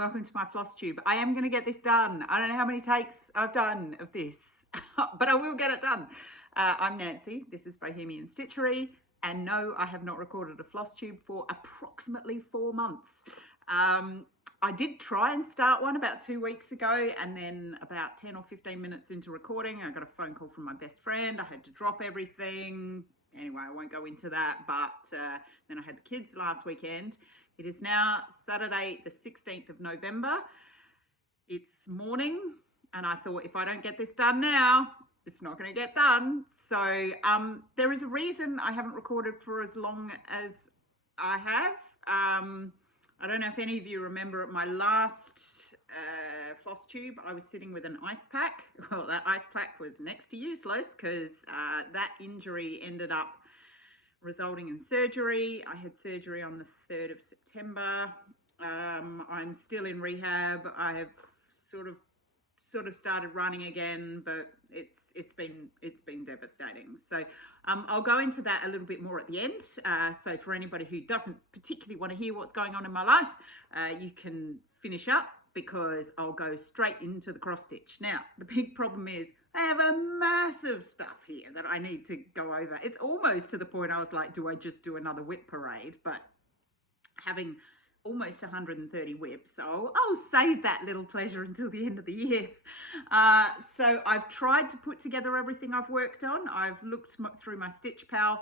welcome to my FlossTube. I am going to get this done. I don't know how many takes I've done of this, but I will get it done. I'm Nancy, this is Bohemian Stitchery, and no, I have not recorded a FlossTube for approximately 4 months. I did try and start one about 2 weeks ago, and then about 10 or 15 minutes into recording, I got a phone call from my best friend. I had to drop everything. Anyway, I won't go into that, but then I had the kids last weekend. It is now Saturday, the 16th of November. It's morning, and I thought if I don't get this done now, it's not going to get done. So there is a reason I haven't recorded for as long as I have. I don't know if any of you remember at my last FlossTube, I was sitting with an ice pack. Well, that ice pack was next to useless because that injury ended up resulting in surgery. I had surgery on the 3rd of September. I'm still in rehab. I have sort of started running again, but it's been devastating. So I'll go into that a little bit more at the end. So for anybody who doesn't particularly want to hear what's going on in my life, you can finish up because I'll go straight into the cross stitch. Now, the big problem is I have a massive stuff here that I need to go over. It's almost to the point I was like, do I just do another whip parade? But having almost 130 whips, so I'll save that little pleasure until the end of the year. So I've tried to put together everything I've worked on. I've looked through my Stitch Pal.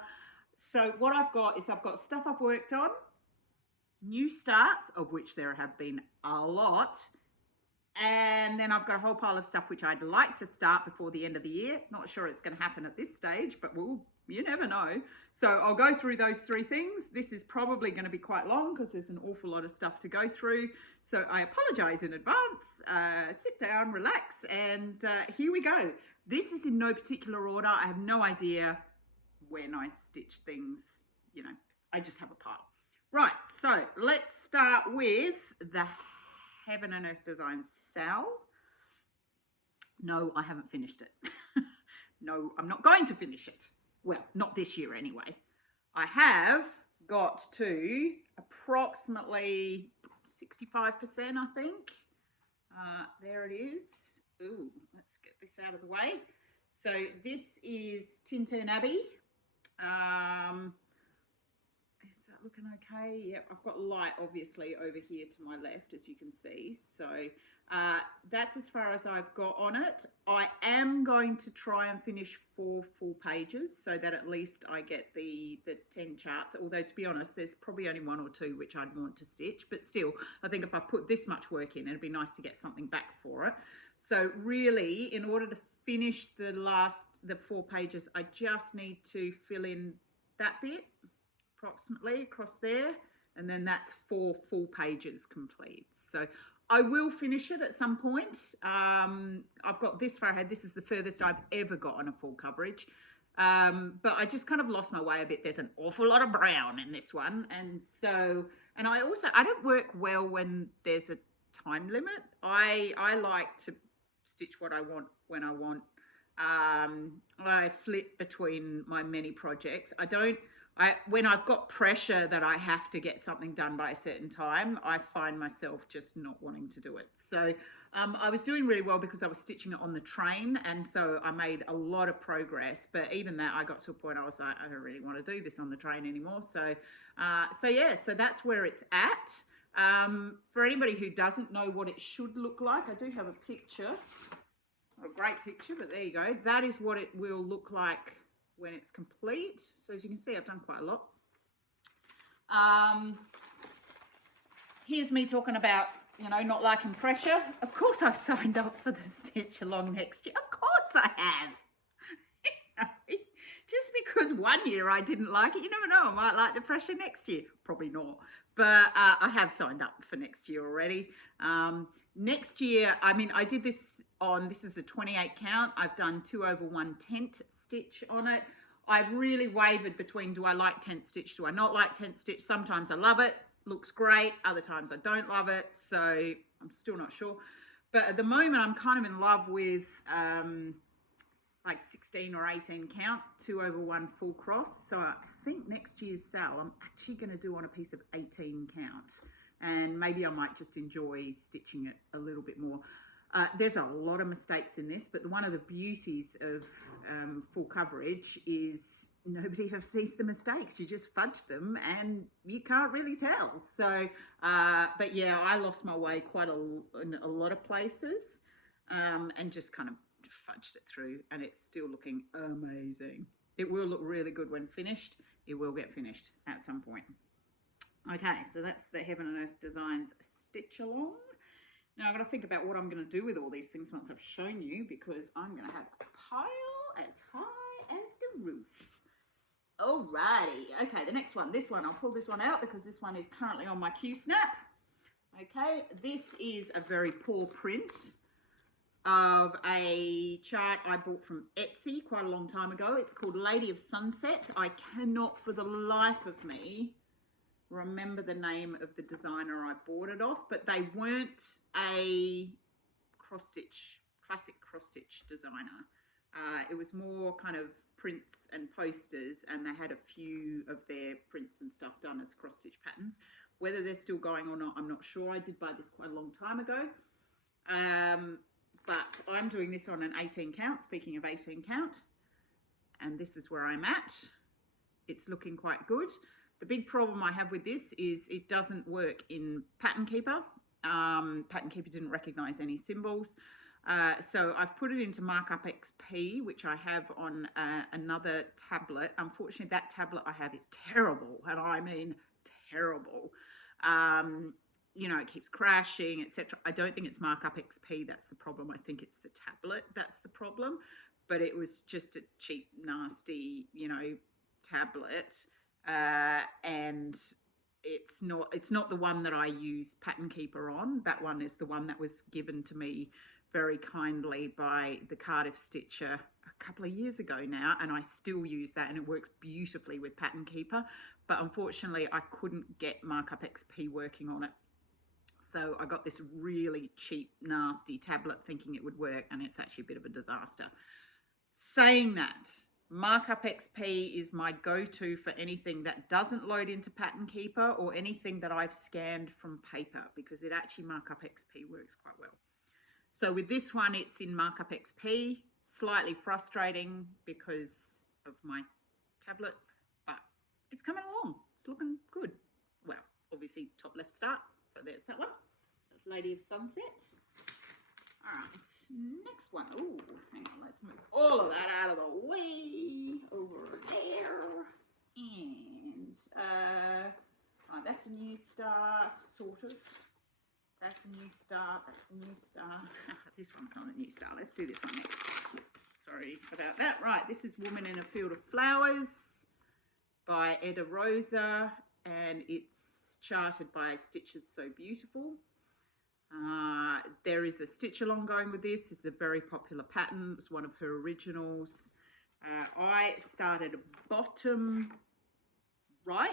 So what I've got is I've got stuff I've worked on, new starts, of which there have been a lot, and then I've got a whole pile of stuff which I'd like to start before the end of the year. Not sure it's going to happen at this stage, but you never know. So I'll go through those 3 things. This is probably going to be quite long because there's an awful lot of stuff to go through. So I apologize in advance. Sit down, relax, and here we go. This is in no particular order. I have no idea when I stitch things. You know, I just have a pile. Right, so let's start with the Heaven and Earth Design Sal. No, I haven't finished it. No, I'm not going to finish it. Well, not this year anyway. I have got to approximately 65%, I think. There it is. Ooh, let's get this out of the way. So this is Tintern Abbey. Is that looking okay? Yep, I've got light obviously over here to my left, as you can see. So that's as far as I've got on it. I am going to try and finish 4 full pages so that at least I get the 10 charts, although to be honest, there's probably only 1 or 2 which I'd want to stitch, but still, I think if I put this much work in, it'd be nice to get something back for it. So really, in order to finish the 4 pages, I just need to fill in that bit, approximately across there, and then that's 4 full pages complete. So I will finish it at some point. I've got this far ahead. This is the furthest I've ever got on a full coverage. But I just kind of lost my way a bit. There's an awful lot of brown in this one. And I don't work well when there's a time limit. I like to stitch what I want when I want. I flip between my many projects. When I've got pressure that I have to get something done by a certain time, I find myself just not wanting to do it. So I was doing really well because I was stitching it on the train, and so I made a lot of progress. But even that, I got to a point I was like, I don't really want to do this on the train anymore. So so that's where it's at. For anybody who doesn't know what it should look like, I do have a picture, a great picture, but there you go. That is what it will look like when it's complete. So as you can see, I've done quite a lot. Here's me talking about, not liking pressure. Of course I've signed up for the Stitch Along next year. Of course I have. Just because one year I didn't like it, you never know, I might like the pressure next year. Probably not. But I have signed up for next year already. Next year, I did this is a 28 count. I've done 2 over 1 tent stitch on it. I've really wavered between, do I like tent stitch? Do I not like tent stitch? Sometimes I love it, looks great. Other times I don't love it. So I'm still not sure. But at the moment, I'm kind of in love with like 16 or 18 count, 2 over 1 full cross. So I think next year's sale, I'm actually going to do on a piece of 18 count. and maybe I might just enjoy stitching it a little bit more. There's a lot of mistakes in this, but one of the beauties of full coverage is nobody ever sees the mistakes. You just fudge them and you can't really tell. So, but yeah, I lost my way in a lot of places, and just kind of fudged it through, and it's still looking amazing. It will look really good when finished. It will get finished at some point. Okay, so that's the Heaven and Earth Designs stitch along. Now I've got to think about what I'm going to do with all these things once I've shown you, because I'm going to have a pile as high as the roof. Alrighty, okay, the next one, this one, I'll pull this one out because this one is currently on my Q-snap. Okay, this is a very poor print of a chart I bought from Etsy quite a long time ago. It's called Lady of Sunset. I cannot for the life of me remember the name of the designer I bought it off, but they weren't a classic cross-stitch designer. It was more kind of prints and posters, and they had a few of their prints and stuff done as cross-stitch patterns. Whether they're still going or not, I'm not sure. I did buy this quite a long time ago. But I'm doing this on an 18 count, speaking of 18 count, and this is where I'm at. It's looking quite good. The big problem I have with this is it doesn't work in Pattern Keeper. Pattern Keeper didn't recognize any symbols. So I've put it into Markup XP, which I have on another tablet. Unfortunately, that tablet I have is terrible, and I mean terrible. You know, it keeps crashing, etc. I don't think it's Markup XP that's the problem. I think it's the tablet that's the problem. But it was just a cheap, nasty, you know, tablet. And it's not the one that I use Pattern Keeper on. That one is the one that was given to me very kindly by the Cardiff Stitcher a couple of years ago now, and I still use that, and it works beautifully with Pattern Keeper. But unfortunately, I couldn't get Markup XP working on it. So I got this really cheap, nasty tablet thinking it would work, and it's actually a bit of a disaster. Saying that, Markup XP is my go-to for anything that doesn't load into Pattern Keeper or anything that I've scanned from paper, because it actually, Markup XP works quite well. So with this one, it's in Markup XP, slightly frustrating because of my tablet, but it's coming along. It's looking good. Well, obviously top left start. So there's that one. That's Lady of Sunset. All right, next one. Oh, hang on, let's move all of that out of the way. Over there. And, oh, that's a new start, sort of. That's a new start, that's a new start. This one's not a new start. Let's do this one next. Sorry about that. Right, this is Woman in a Field of Flowers by Eda Rosa, and it's charted by Stitches So Beautiful. There is a stitch along going with this. It's a very popular pattern. It's one of her originals. I started bottom right,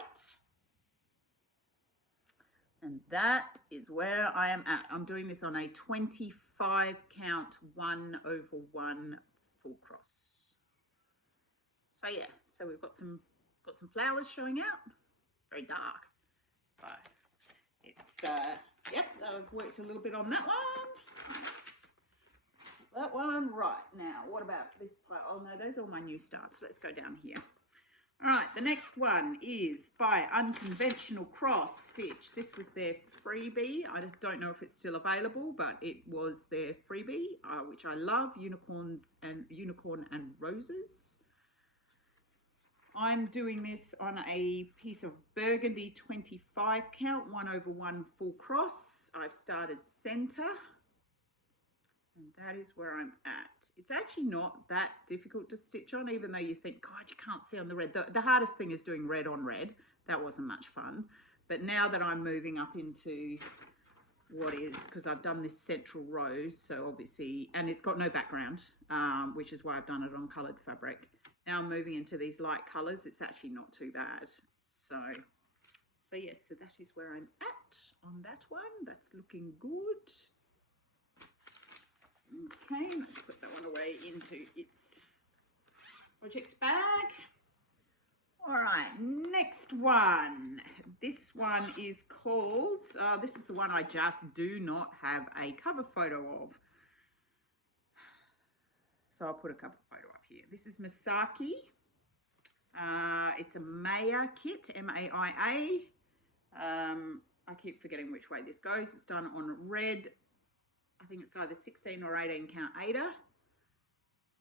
and that is where I am at. I'm doing this on a 25 count 1/1 full cross. So yeah, so we've got some flowers showing out. It's very dark, but it's yep, I've worked a little bit on that one. Right. That one, right. Now, what about this part? Oh no, those are all my new starts. Let's go down here. All right, the next one is by Unconventional Cross Stitch. This was their freebie. I don't know if it's still available, but it was their freebie, which I love, Unicorn and Roses. I'm doing this on a piece of burgundy 25 count, 1/1 full cross. I've started center, and that is where I'm at. It's actually not that difficult to stitch on, even though you think, God, you can't see on the red. The hardest thing is doing red on red. That wasn't much fun. But now that I'm moving up into what is, because I've done this central rose, so obviously, and it's got no background, which is why I've done it on coloured fabric. Now I'm moving into these light colours. It's actually not too bad. So yes, so that is where I'm at on that one. That's looking good. Okay, let's put that one away into its project bag. All right, next one. This one is called, this is the one I just do not have a cover photo of. So I'll put a cover photo up here. This is Misaki. It's a Maya kit, M-A-I-A. I keep forgetting which way this goes. It's done on red. I think it's either 16 or 18 count Aida.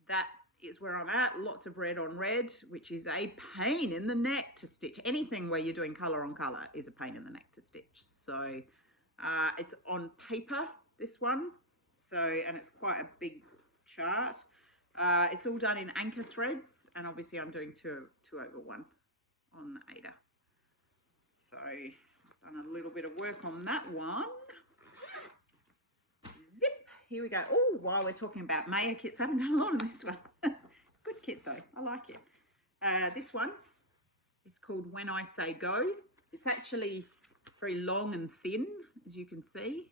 That is where I'm at. Lots of red on red, which is a pain in the neck to stitch. Anything where you're doing colour on colour is a pain in the neck to stitch. So it's on paper, this one. So, and it's quite a big chart. It's all done in anchor threads, and obviously I'm doing 2/1 on the Aida. So I've done a little bit of work on that one. Zip, here we go. Oh, while we're talking about Maya kits, I haven't done a lot on this one. Good kit though, I like it. This one is called When I Say Go. It's actually very long and thin, as you can see.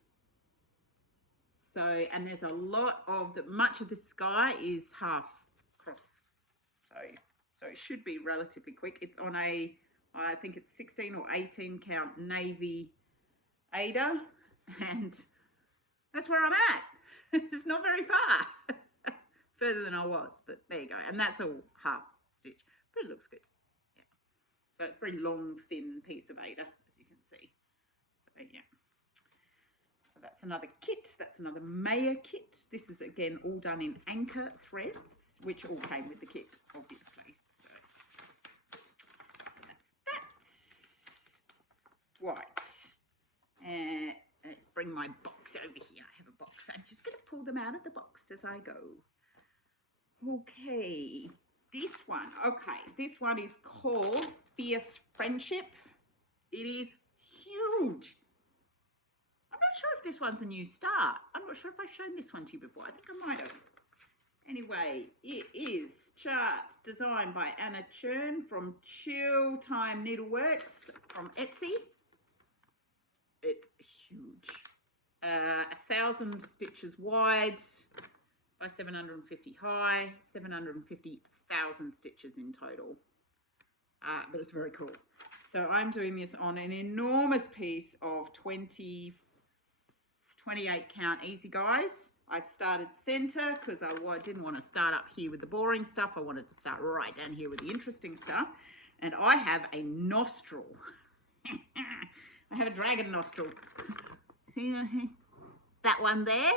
So, and there's a lot of, much of the sky is half cross. So it should be relatively quick. It's on a, I think it's 16 or 18 count navy Aida, and that's where I'm at. It's not very far. Further than I was, but there you go. And that's all half stitch, but it looks good. Yeah. So it's a very long, thin piece of Aida, as you can see. So yeah. So that's another kit. That's another Maya kit. This is again all done in anchor threads, which all came with the kit, obviously. So that's that. Right. Let's bring my box over here. I have a box. I'm just going to pull them out of the box as I go. Okay. This one. Okay. This one is called Fierce Friendship. It is huge. I'm not sure if this one's a new start. I'm not sure if I've shown this one to you before. I think I might have. Anyway, it is chart designed by Anna Churn from Chill Time Needleworks from Etsy. It's huge. 1,000 stitches wide by 750 high, 750,000 stitches in total. But it's very cool. So I'm doing this on an enormous piece of 28 count easy guys. I've started center because I didn't want to start up here with the boring stuff. I wanted to start right down here with the interesting stuff. And I have a nostril. I have a dragon nostril. See that one there?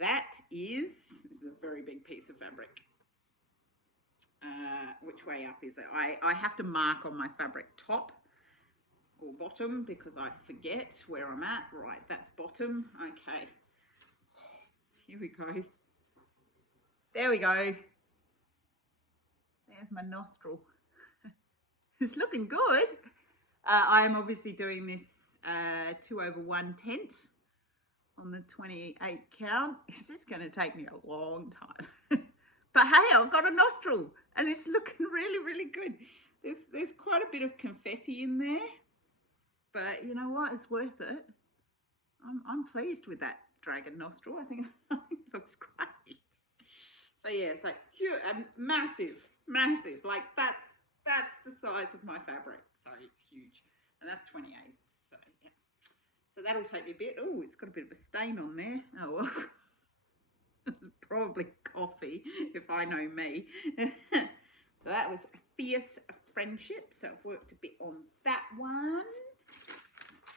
This is a very big piece of fabric. Which way up is it? I have to mark on my fabric top or bottom because I forget where I'm at. Right, that's bottom. Okay. Here we go. There we go. There's my nostril. It's looking good. I am obviously doing this 2/1 tent on the 28 count. This is going to take me a long time. But hey, I've got a nostril and it's looking really, really good. There's quite a bit of confetti in there, but you know what? It's worth it. I'm pleased with that dragon nostril. I think it looks great. So yeah, it's like huge, massive. Like that's the size of my fabric. So it's huge, and that's 28. So yeah. So that'll take me a bit. Oh, it's got a bit of a stain on there. Oh well. It's probably coffee, if I know me. So that was Fierce Friendship. So I've worked a bit on that one.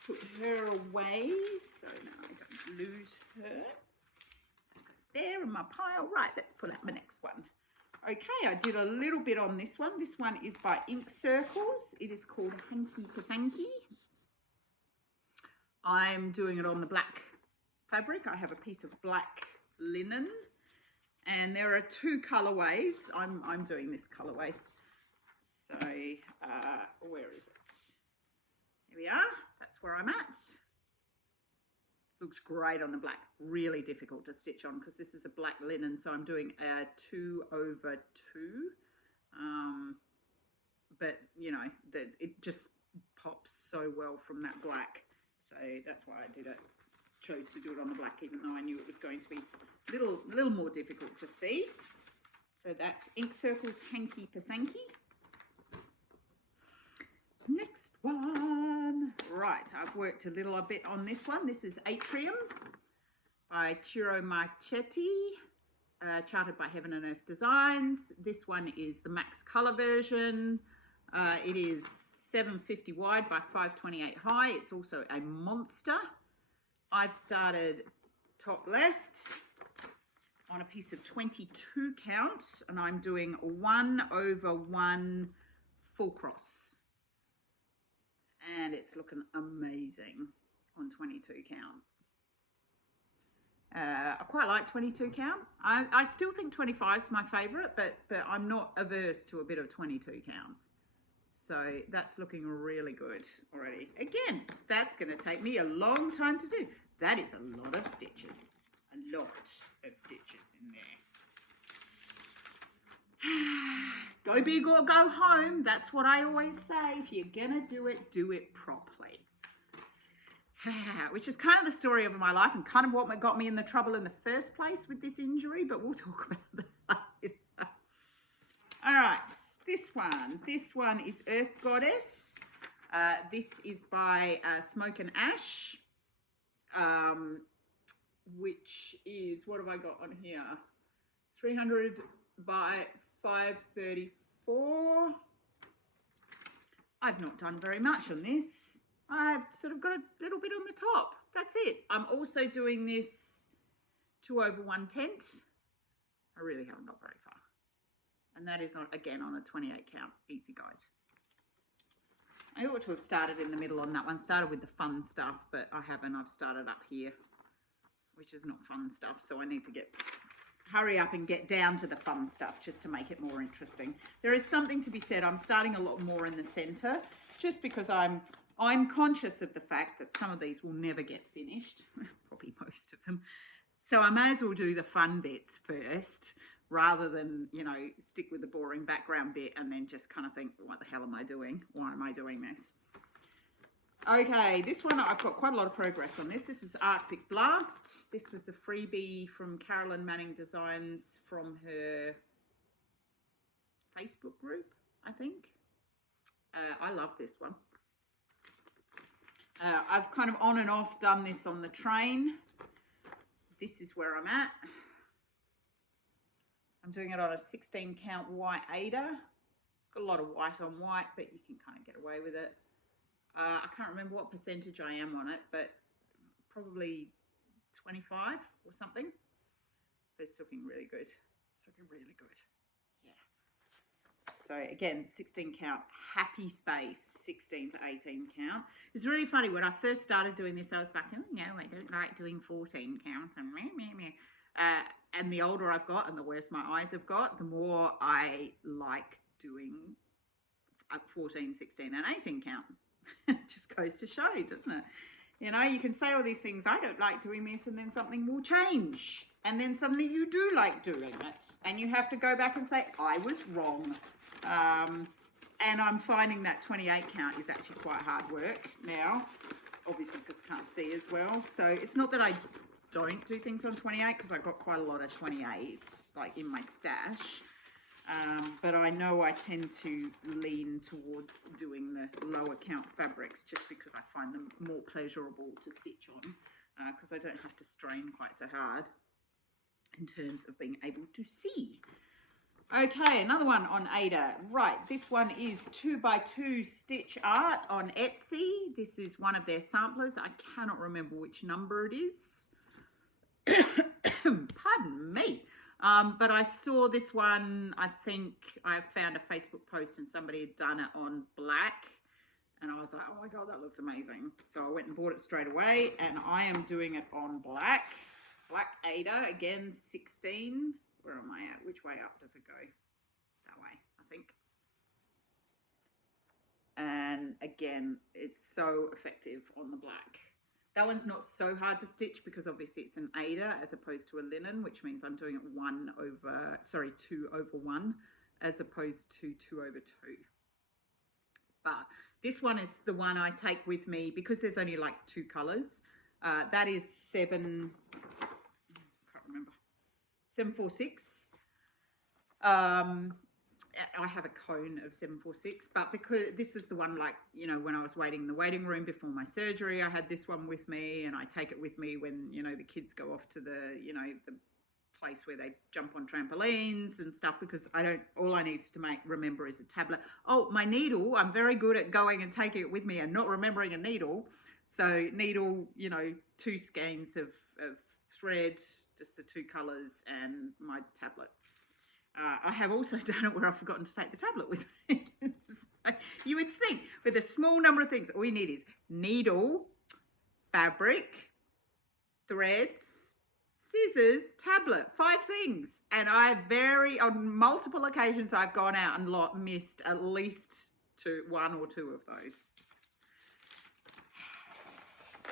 Put her away so now I don't lose her. That goes there in my pile. Right, let's pull out my next one. Okay, I did a little bit on this one. This one is by Ink Circles. It is called Hanky Pasanky. I'm doing it on the black fabric. I have a piece of black linen, and there are two colorways. I'm doing this colorway. So where is it? Here we are. That's where I'm at. Looks great on the black. Really difficult to stitch on because this is a black linen, so I'm doing a 2/2. But you know that it just pops so well from that black. So that's why I did it. Chose to do it on the black, even though I knew it was going to be a little more difficult to see. So that's Ink Circles Hanky Pasanky. Next one. Right, I've worked a little bit on this one. This is Atrium by Ciro Marchetti, charted by Heaven and Earth Designs. This one is the max color version. It is 750 wide by 528 high. It's also a monster. I've started top left on a piece of 22 count, and I'm doing 1/1 full cross, and it's looking amazing on 22 count. I quite like 22 count. I still think 25 is my favorite, but I'm not averse to a bit of 22 count. So that's looking really good already. Again, that's going to take me a long time to do. That is a lot of stitches. A lot of stitches in there. Go big or go home. That's what I always say. If you're going to do it properly. Which is kind of the story of my life and kind of what got me in the trouble in the first place with this injury, but we'll talk about that later. All right. This one is Earth Goddess. This is by Smoke and Ash, which is, what have I got on here? 300 by 534. I've not done very much on this. I've sort of got a little bit on the top. That's it. I'm also doing this 2/1 tent. I really haven't got very far. And that is, again, on a 28 count, easy guide. I ought to have started in the middle on that one. Started with the fun stuff, but I haven't. I've started up here, which is not fun stuff. So I need to hurry up and get down to the fun stuff just to make it more interesting. There is something to be said. I'm starting a lot more in the center just because I'm conscious of the fact that some of these will never get finished, probably most of them. So I may as well do the fun bits first rather than, you know, stick with the boring background bit and then just kind of think, what the hell am I doing? Why am I doing this? Okay, this one, I've got quite a lot of progress on this. This is Arctic Blast. This was the freebie from Carolyn Manning Designs from her Facebook group, I think. I love this one. I've kind of on and off done this on the train. This is where I'm at. I'm doing it on a 16 count white Aida. It's got a lot of white on white, but you can kind of get away with it. I can't remember what percentage I am on it, but probably 25 or something. But it's looking really good. It's looking really good. Yeah. So again, 16 count, happy space, 16 to 18 count. It's really funny. When I first started doing this, I was like, oh no, I don't like doing 14 count. And the older I've got and the worse my eyes have got, the more I like doing 14, 16 and 18 count. It just goes to show, doesn't it? You know, you can say all these things, I don't like doing this, and then something will change. And then suddenly you do like doing it. And you have to go back and say, I was wrong. And I'm finding that 28 count is actually quite hard work now, obviously because I can't see as well. So it's not that I don't do things on 28, because I've got quite a lot of 28 like in my stash. But I know I tend to lean towards doing the lower count fabrics just because I find them more pleasurable to stitch on, because I don't have to strain quite so hard in terms of being able to see. Okay, another one on Aida. Right, this one is 2x2 stitch art on Etsy. This is one of their samplers. I cannot remember which number it is. Pardon me. But I saw this one, I think I found a Facebook post and somebody had done it on black. And I was like, oh my God, that looks amazing. So I went and bought it straight away, and I am doing it on black. Black Aida, again, 16. Where am I at? Which way up does it go? That way, I think. And again, it's so effective on the black. That one's not so hard to stitch because obviously it's an Aida as opposed to a linen, which means I'm doing it 2/1 as opposed to 2/2. But this one is the one I take with me because there's only like 2 colors. That is 746. I have a cone of 746, but because this is the one, like, you know, when I was waiting in the waiting room before my surgery, I had this one with me, and I take it with me when, you know, the kids go off to the, you know, the place where they jump on trampolines and stuff, because all I need to remember is a tablet. Oh, my needle, I'm very good at going and taking it with me and not remembering a needle. So needle, you know, 2 skeins of thread, just the 2 colours, and my tablet. I have also done it where I've forgotten to take the tablet with me. So you would think with a small number of things, all you need is needle, fabric, threads, scissors, tablet, 5 things. And on multiple occasions, I've gone out and missed at least 1 or 2 of those.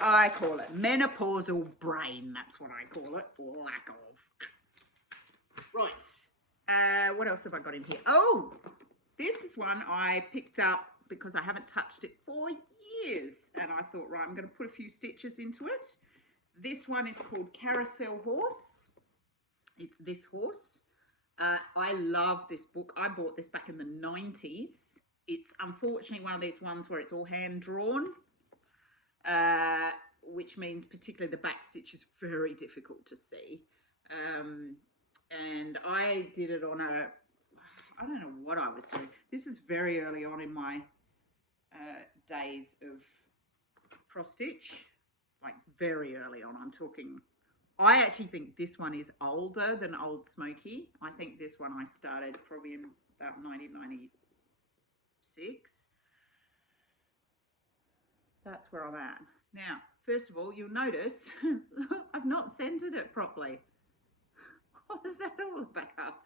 I call it menopausal brain. That's what I call it. Lack of. Right. What else have I got in here? Oh, this is one I picked up because I haven't touched it for years. And I thought, right, I'm going to put a few stitches into it. This one is called Carousel Horse. It's this horse. I love this book. I bought this back in the 90s. It's unfortunately one of these ones where it's all hand drawn. Which means particularly the back stitch is very difficult to see. And I did it on I don't know what I was doing. This is very early on in my days of cross stitch, like very early on. I'm talking, I actually think this one is older than Old Smoky. I think this one I started probably in about 1996. That's where I'm at. Now, first of all, you'll notice I've not centered it properly. What was that all about?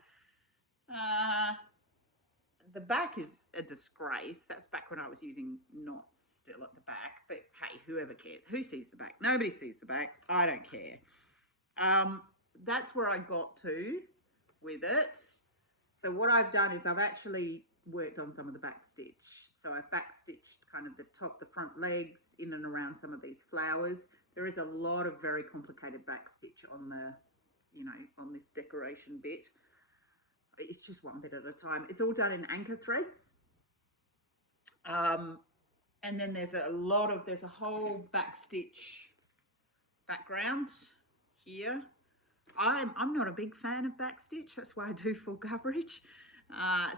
The back is a disgrace. That's back when I was using knots still at the back. But hey, whoever cares? Who sees the back? Nobody sees the back. I don't care. That's where I got to with it. So what I've done is I've actually worked on some of the back stitch. So I've back stitched kind of the front legs in and around some of these flowers. There is a lot of very complicated back stitch on the, you know, on this decoration bit. It's just one bit at a time. It's all done in anchor threads. And then there's a whole back stitch background here. I'm not a big fan of back stitch. That's why I do full coverage.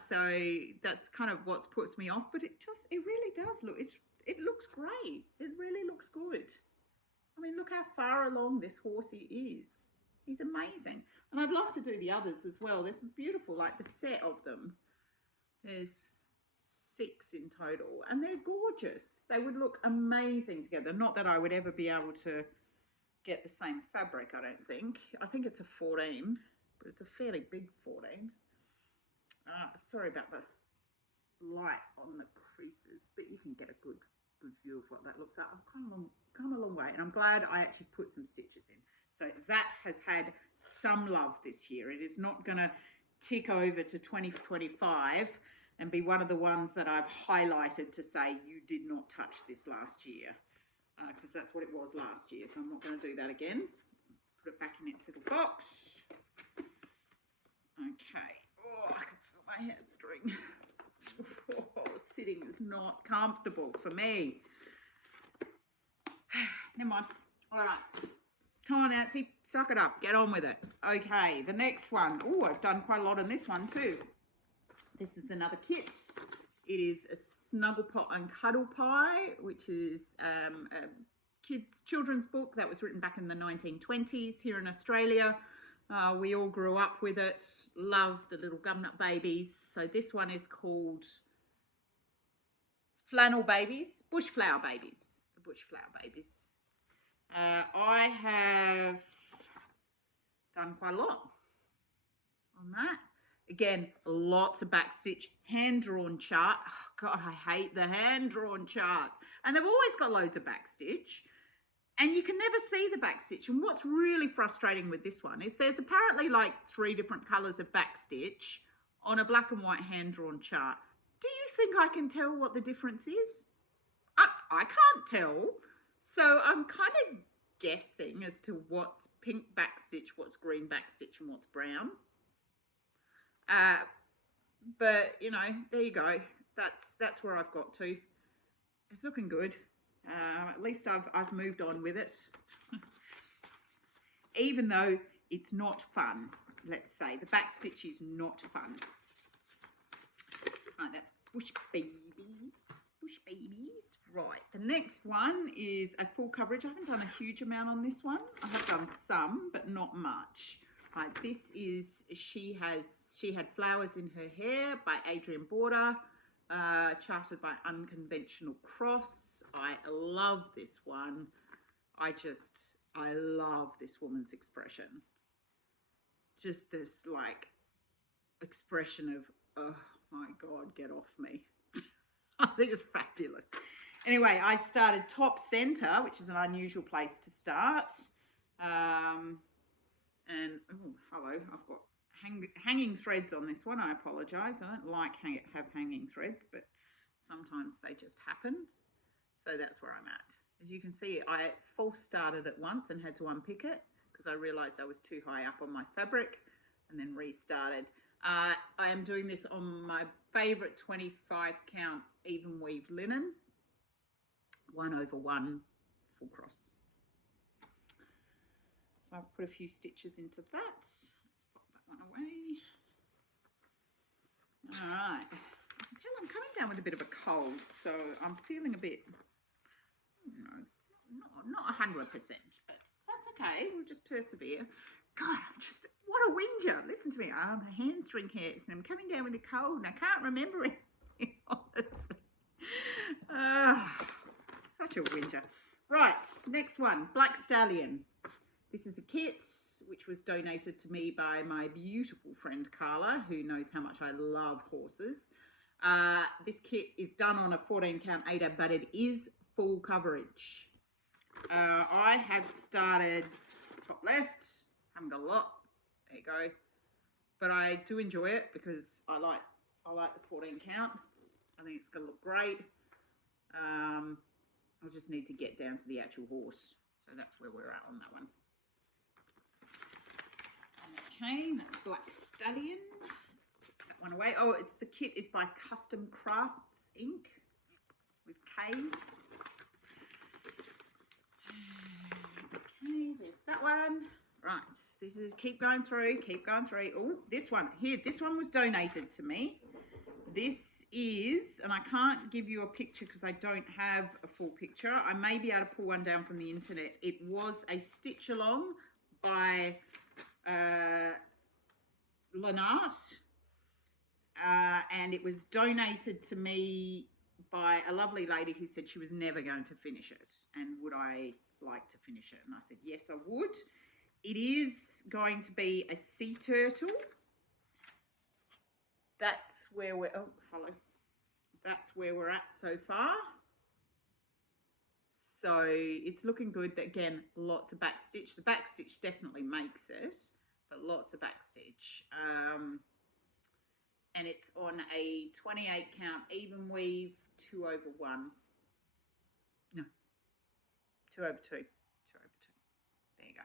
So that's kind of what puts me off, but it really does look, it looks great. It really looks good. I mean, look how far along this horsey is. He's amazing. And I'd love to do the others as well. There's beautiful, like the set of them. There's 6 in total, and they're gorgeous. They would look amazing together. Not that I would ever be able to get the same fabric, I don't think. I think it's a 14, but it's a fairly big 14. Sorry about the light on the creases, but you can get a good view of what that looks like. I've come a long way, and I'm glad I actually put some stitches in. So that has had some love this year. It is not going to tick over to 2025 and be one of the ones that I've highlighted to say you did not touch this last year, because that's what it was last year. So I'm not going to do that again. Let's put it back in its little box. Okay. Oh, I can feel my hamstring. Oh, sitting is not comfortable for me. Never mind. All right. Come on, Nancy. Suck it up. Get on with it. Okay, the next one. Oh, I've done quite a lot on this one too. This is another kit. It is a Snuggle Pot and Cuddle Pie, which is a children's book that was written back in the 1920s here in Australia. We all grew up with it. Love the little gumnut babies. So this one is called Flannel Babies, Bushflower Babies. The Bushflower Babies. I have done quite a lot on that. Again, lots of back stitch, hand-drawn chart. Oh, God, I hate the hand-drawn charts. And they've always got loads of back stitch. And you can never see the back stitch. And what's really frustrating with this one is there's apparently like 3 different colours of back stitch on a black and white hand-drawn chart. Do you think I can tell what the difference is? I can't tell. So I'm kind of guessing as to what's pink back stitch, what's green back stitch, and what's brown. But, you know, there you go. That's where I've got to. It's looking good. At least I've moved on with it. Even though it's not fun, let's say. The back stitch is not fun. Right, that's bush babies. Bush babies. Right, the next one is a full coverage. I haven't done a huge amount on this one. I have done some, but not much. Right, this is She Had Flowers in Her Hair by Adrian Border, charted by Unconventional Cross. I love this one. I love this woman's expression. Just this like expression of, oh my God, get off me. I think it's fabulous. Anyway, I started top center, which is an unusual place to start. And, oh, hello, I've got hanging threads on this one. I apologise. I don't like have hanging threads, but sometimes they just happen. So that's where I'm at. As you can see, I false started it once and had to unpick it because I realised I was too high up on my fabric and then restarted. I am doing this on my favourite 25 count even weave linen, 1/1 full cross. So I've put a few stitches into that. Let's pop that one away. All right. I can tell I'm coming down with a bit of a cold, so I'm feeling a bit, you know, not 100%, but that's okay. We'll just persevere. God, what a whinger. Listen to me. My hamstring hurts and I'm coming down with a cold and I can't remember anything, honestly. Such a whinger. Right, next one, Black Stallion. This is a kit which was donated to me by my beautiful friend Carla, who knows how much I love horses. This kit is done on a 14 count Aida, but it is full coverage. I have started top left, haven't got a lot, there you go. But I do enjoy it because I like the 14 count. I think it's gonna look great. I'll just need to get down to the actual horse. So that's where we're at on that one. Okay, that's Black Stallion. Let's put that one away. Oh, the kit is by Custom Crafts Inc. with K's. Okay, there's that one. Right, this is keep going through. Oh, this one was donated to me. This is, and I can't give you a picture because I don't have a full picture. I may be able to pull one down from the internet. It was a stitch along by Lynart, and it was donated to me by a lovely lady who said she was never going to finish it, and would I like to finish it? And I said yes, I would. It is going to be a sea turtle. That's where we're, oh, hello. That's where we're at so far. So it's looking good. Again, lots of back stitch. The back stitch definitely makes it, but lots of back stitch. And it's on a 28 count even weave, 2/1. No, 2/2. There you go.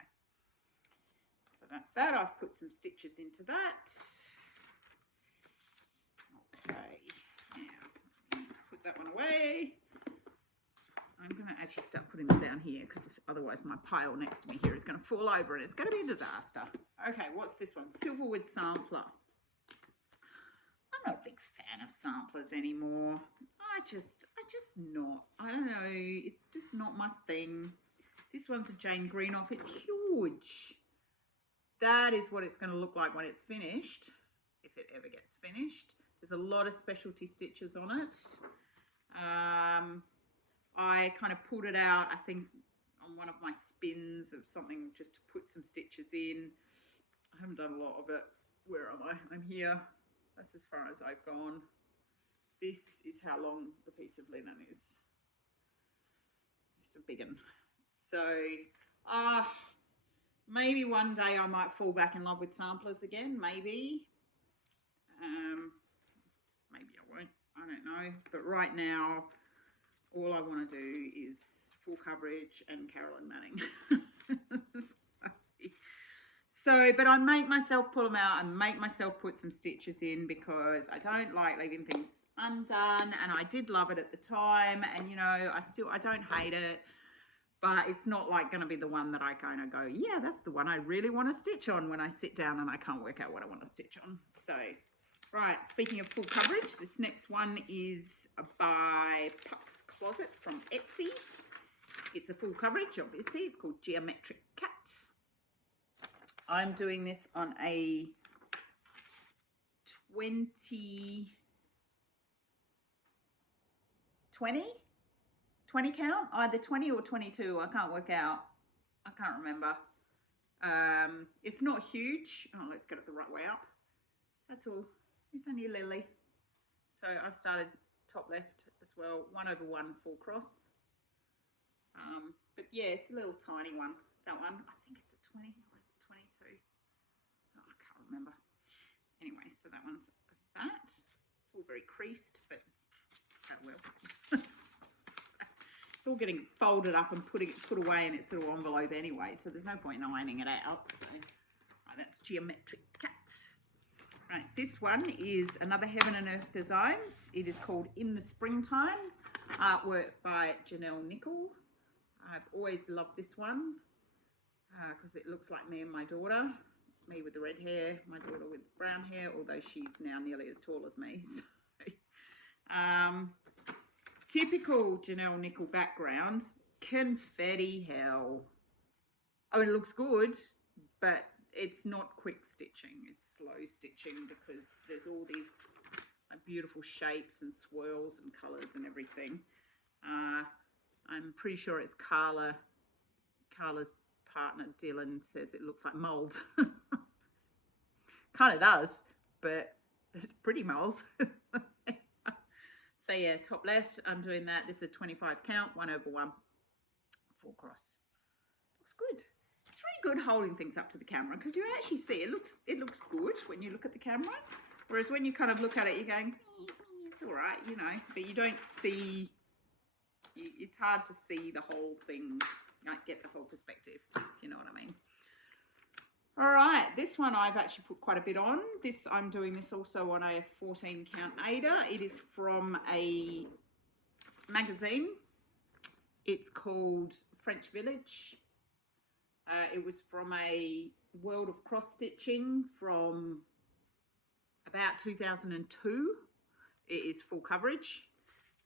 So that's that. I've put some stitches into that. Okay, now put that one away. I'm going to actually start putting them down here because otherwise my pile next to me here is going to fall over and it's going to be a disaster. Okay, what's this one? Silverwood Sampler. I'm not a big fan of samplers anymore. I don't know, it's just not my thing. This one's a Jane Greenoff. It's huge. That is what it's going to look like when it's finished, if it ever gets finished. There's a lot of specialty stitches on it. I kind of pulled it out, I think, on one of my spins of something just to put some stitches in. I haven't done a lot of it. Where am I? I'm here. That's as far as I've gone. This is how long the piece of linen is. It's a big one. So, maybe one day I might fall back in love with samplers again. Maybe. Maybe I won't. I don't know. But right now, all I want to do is full coverage and Carolyn Manning. So, but I make myself pull them out and make myself put some stitches in because I don't like leaving things undone, and I did love it at the time, and you know, I don't hate it, but it's not like going to be the one that I kind of go, yeah, that's the one I really want to stitch on when I sit down and I can't work out what I want to stitch on. So, right, speaking of full coverage, this next one is by Puck's Closet from Etsy. It's a full coverage, obviously. It's called Geometric Cat. I'm doing this on a 20 count, either 20 or 22. I can't work out. I can't remember. It's not huge. Oh, let's get it the right way up. That's all. It's only a lily. So I've started top left as well. 1/1 full cross. But yeah, it's a little tiny one. That one. I think it's a 20 or is it 22? Oh, I can't remember. Anyway, so that one's that. It's all very creased, but that will. It's all getting folded up and put away in its little envelope anyway, so there's no point in ironing it out. So, right, that's Geometric Cat. Right, this one is another Heaven and Earth Designs. It is called In the Springtime. Artwork by Janelle Nickel. I've always loved this one because it looks like me and my daughter. Me with the red hair, my daughter with brown hair, although she's now nearly as tall as me. So, typical Janelle Nickel background, confetti hell. I mean, it looks good, but it's not quick stitching. It's slow stitching because there's all these beautiful shapes and swirls and colours and everything. I'm pretty sure it's Carla's partner Dylan says it looks like mould. Kind of does, but it's pretty mould. So yeah, top left, I'm doing that. This is a 25 count, 1/1 full cross. Looks good. It's really good holding things up to the camera because you actually see it looks good when you look at the camera. Whereas when you kind of look at it, you're going, it's all right, you know, but you don't see. It's hard to see the whole thing, like get the whole perspective, if you know what I mean. All right, this one I've actually put quite a bit on. I'm doing this also on a 14 count Aida. It is from a magazine. It's called French Village. It was from a World of Cross Stitching from about 2002. It is full coverage.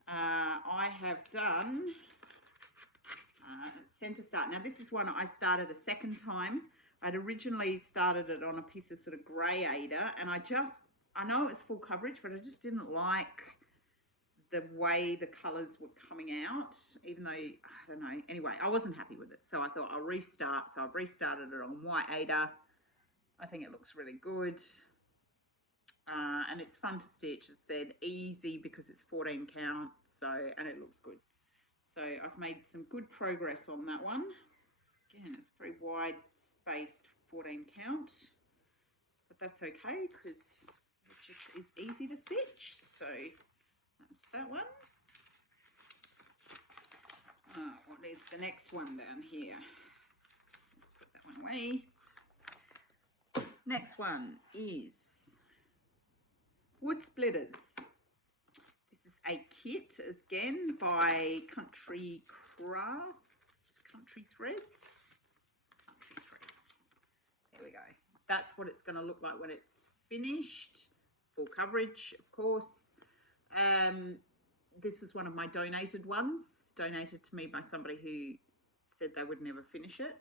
I have done Centre Start. Now this is one I started a second time. I'd originally started it on a piece of sort of grey Aida, and I know it was full coverage, but I just didn't like the way the colours were coming out, even though, I don't know, anyway, I wasn't happy with it. So I thought I'll restart. So I've restarted it on white Aida. I think it looks really good. And it's fun to stitch, as I said, easy because it's 14 count, and it looks good. So I've made some good progress on that one. Again, it's very wide spaced 14 count, but that's okay because it just is easy to stitch. So that's that one. What is the next one down here? Let's put that one away. Next one is Wood Splitters. This is a kit, again, by Country Threads. There we go. That's what it's going to look like when it's finished. Full coverage, of course. This is one of my donated ones, donated to me by somebody who said they would never finish it.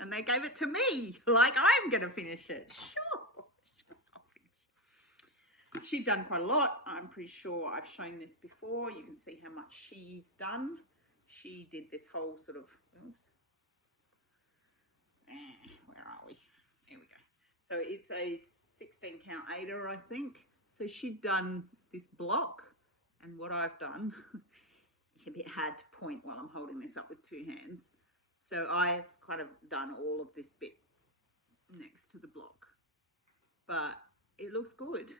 And they gave it to me, like I'm going to finish it. Sure, I'll finish it. She'd done quite a lot. I'm pretty sure I've shown this before. You can see how much she's done. She did this whole sort of, oops. Where are we? There we go. So it's a 16 count Aida, I think. So she'd done this block, and what I've done, it's a bit hard to point while I'm holding this up with two hands. So I've kind of done all of this bit next to the block, but it looks good.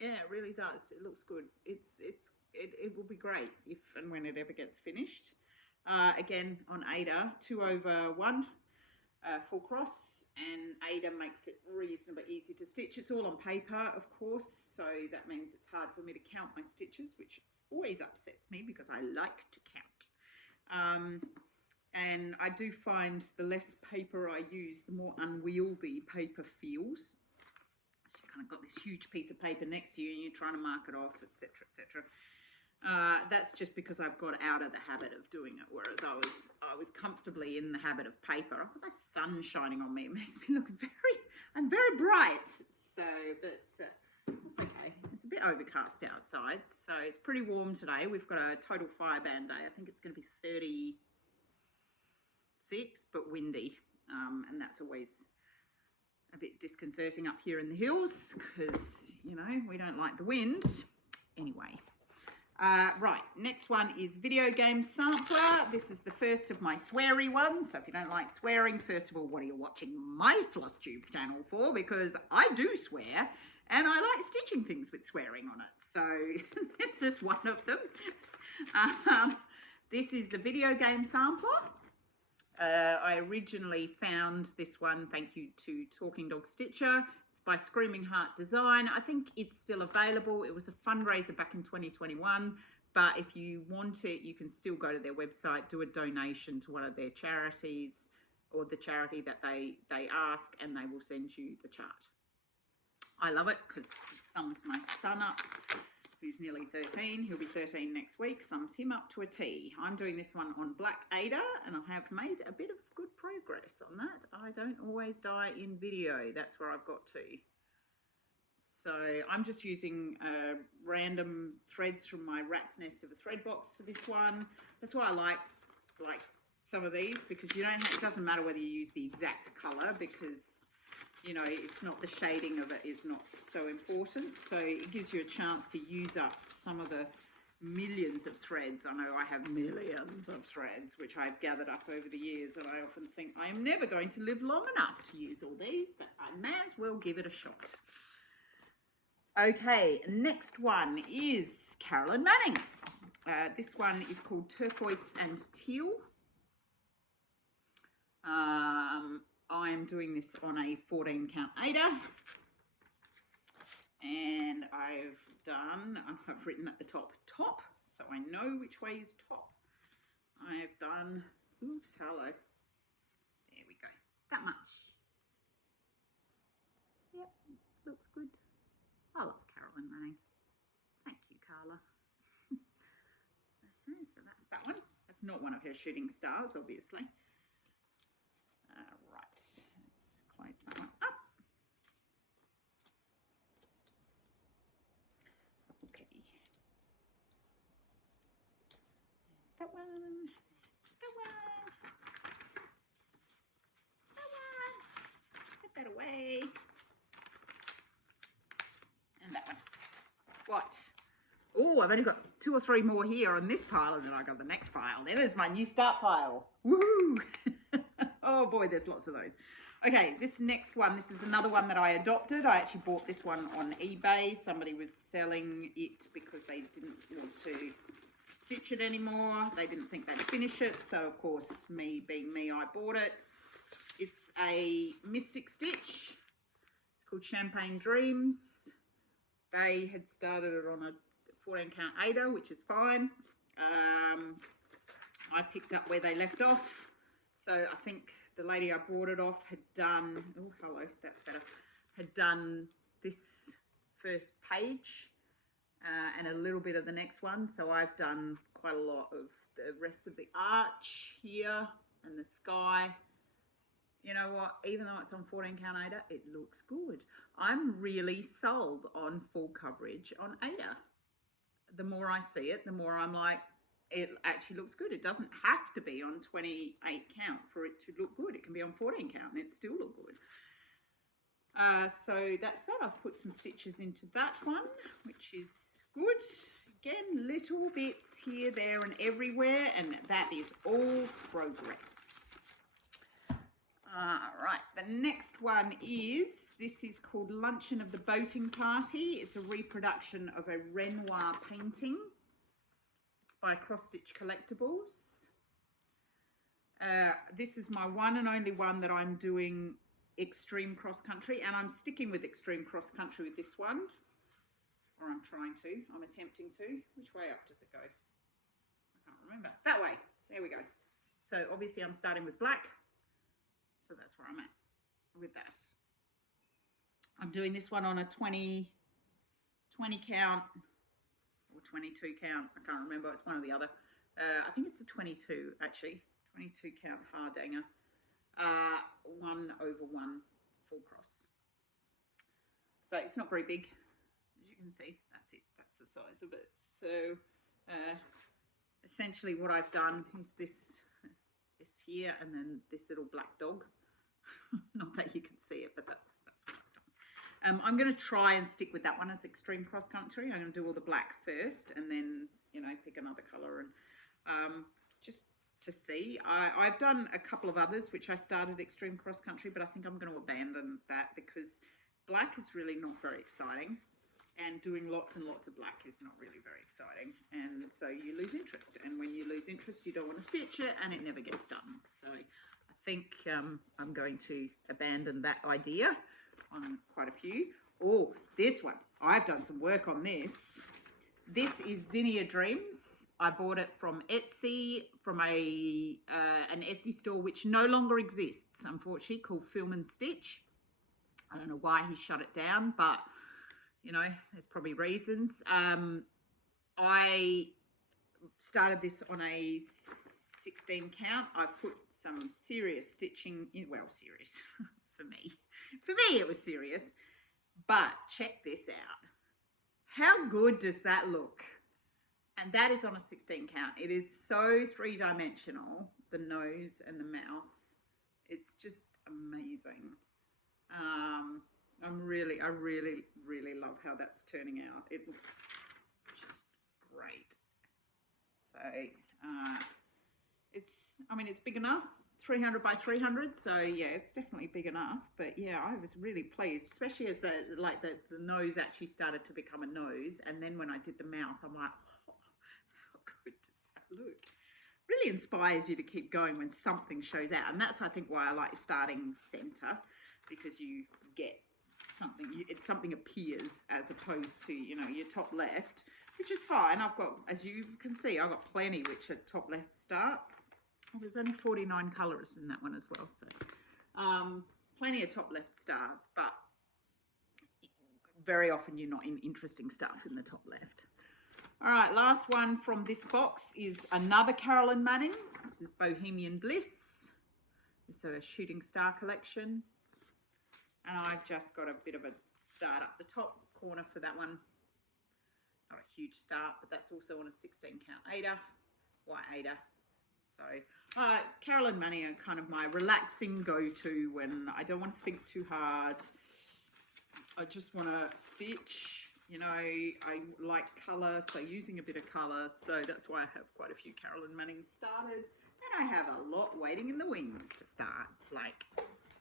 Yeah, it really does. It looks good. It will be great if and when it ever gets finished. Again, on Aida, 2/1, full cross. and Ada makes it reasonably easy to stitch. It's all on paper, of course, so that means it's hard for me to count my stitches, which always upsets me because I like to count. And I do find the less paper I use, the more unwieldy paper feels. So you kind of got this huge piece of paper next to you and you're trying to mark it off, etc., etc. That's just because I've got out of the habit of doing it, whereas I was comfortably in the habit of paper. I've got the sun shining on me. It makes me look I'm very bright. So, but it's okay. It's a bit overcast outside, so it's pretty warm today. We've got a total fire ban day. I think it's going to be 36, but windy, and that's always a bit disconcerting up here in the hills because, you know, we don't like the wind. Anyway. Right, next one is video game sampler. This is the first of my sweary ones. So if you don't like swearing, first of all, what are you watching my FlossTube channel for? Because I do swear and I like stitching things with swearing on it. So this is one of them. This is the video game sampler. I originally found this one, thank you to Talking Dog Stitcher. By Screaming Heart Design. I think it's still available. It was a fundraiser back in 2021, but if you want it, you can still go to their website, do a donation to one of their charities or the charity that they ask, and they will send you the chart. I love it because it sums my son up, who's nearly 13. He'll be 13 next week, sums him up to a T. I'm doing this one on Black Ada, and I have made a bit of good progress on that. I don't always die in video. That's where I've got to. So I'm just using random threads from my rat's nest of a thread box for this one. That's why I like some of these, because you don't it doesn't matter whether you use the exact color, because you know, it's not the shading of it is not so important. So it gives you a chance to use up some of the millions of threads. I know I have millions of threads, which I've gathered up over the years, and I often think I am never going to live long enough to use all these, but I may as well give it a shot. Okay, next one is Carolyn Manning. This one is called Turquoise and Teal. I'm doing this on a 14 count Ada, and I've written at the top, so I know which way is top. I have done, oops, hello, there we go, that much. Yep, looks good. I love Carolyn Manning. Thank you, Carla. So that's that one. That's not one of her shooting stars, obviously. Right, let's close that one up. Okay. That one. Put that away. And that one. What? Oh, I've only got 2 or 3 more here on this pile, and then I got the next pile. There's my new start pile. Woohoo! Oh boy, there's lots of those. Okay, this next one, this is another one that I adopted. I actually bought this one on eBay. Somebody was selling it because they didn't want to stitch it anymore. They didn't think they'd finish it. So of course, me being me, I bought it. It's a Mystic Stitch. It's called Champagne Dreams. They had started it on a 14 count Ada, which is fine. I picked up where they left off. So I think the lady I bought it off had done, oh hello, that's better, had done this first page and a little bit of the next one. So I've done quite a lot of the rest of the arch here and the sky. You know what, even though it's on 14 count Ada, it looks good. I'm really sold on full coverage on Ada. The more I see it, the more I'm like, it actually looks good. It doesn't have to be on 28 count for it to look good. It can be on 14 count and it still look good. So that's that. I've put some stitches into that one, which is good. Again, little bits here, there and everywhere, and that is all progress. Right, the next one is, this is called Luncheon of the Boating Party. It's a reproduction of a Renoir painting. It's by Cross Stitch Collectibles. This is my one and only one that I'm doing extreme cross country, and I'm sticking with extreme cross country with this one, or I'm attempting to. Which way up does it go? I can't remember. That way. There we go. So obviously I'm starting with black, so that's where I'm at with that. I'm doing this one on a 20 count or 22 count. I can't remember. It's one or the other. I think it's a 22 actually. 22 count Handdrawn. 1/1 full cross. So it's not very big, as you can see. That's it. That's the size of it. So essentially what I've done is this here, and then this little black dog. Not that you can see it, but that's what I've done. I'm going to try and stick with that one as extreme cross country. I'm going to do all the black first, and then, you know, pick another colour, and just to see. I've done a couple of others which I started extreme cross country, but I think I'm going to abandon that because black is really not very exciting, and doing lots and lots of black is not really very exciting, and so you lose interest, and when you lose interest you don't want to stitch it, and it never gets done. So I think I'm going to abandon that idea on quite a few. Oh, this one, I've done some work on this. This is Zinnia Dreams. I bought it from Etsy, from an Etsy store which no longer exists, unfortunately, called Film and Stitch. I don't know why he shut it down, but you know, there's probably reasons. I started this on a 16 count. I put some serious stitching in, well, serious for me. For me it was serious, but check this out. How good does that look? And that is on a 16 count. It is so three-dimensional, the nose and the mouth. It's just amazing. I really love how that's turning out. It looks just great. So it's big enough, 300 by 300. So yeah, it's definitely big enough. But yeah, I was really pleased, especially as the nose actually started to become a nose, and then when I did the mouth, I'm like, oh, how good does that look? Really inspires you to keep going when something shows out, and that's I think why I like starting center, because you get something appears as opposed to, you know, your top left, which is fine. I've got, as you can see, I've got plenty which at top left starts. Well, there's only 49 colours in that one as well, so plenty of top left starts, but very often you're not in interesting stuff in the top left. All right, last one from this box is another Carolyn Manning. This is Bohemian Bliss. It's a shooting star collection. And I've just got a bit of a start up the top corner for that one. Not a huge start, but that's also on a 16 count Ada, white Ada. So Carolyn Manning are kind of my relaxing go-to when I don't want to think too hard. I just want to stitch. You know, I like colour, so using a bit of colour. So that's why I have quite a few Carolyn Mannings started. And I have a lot waiting in the wings to start. Like,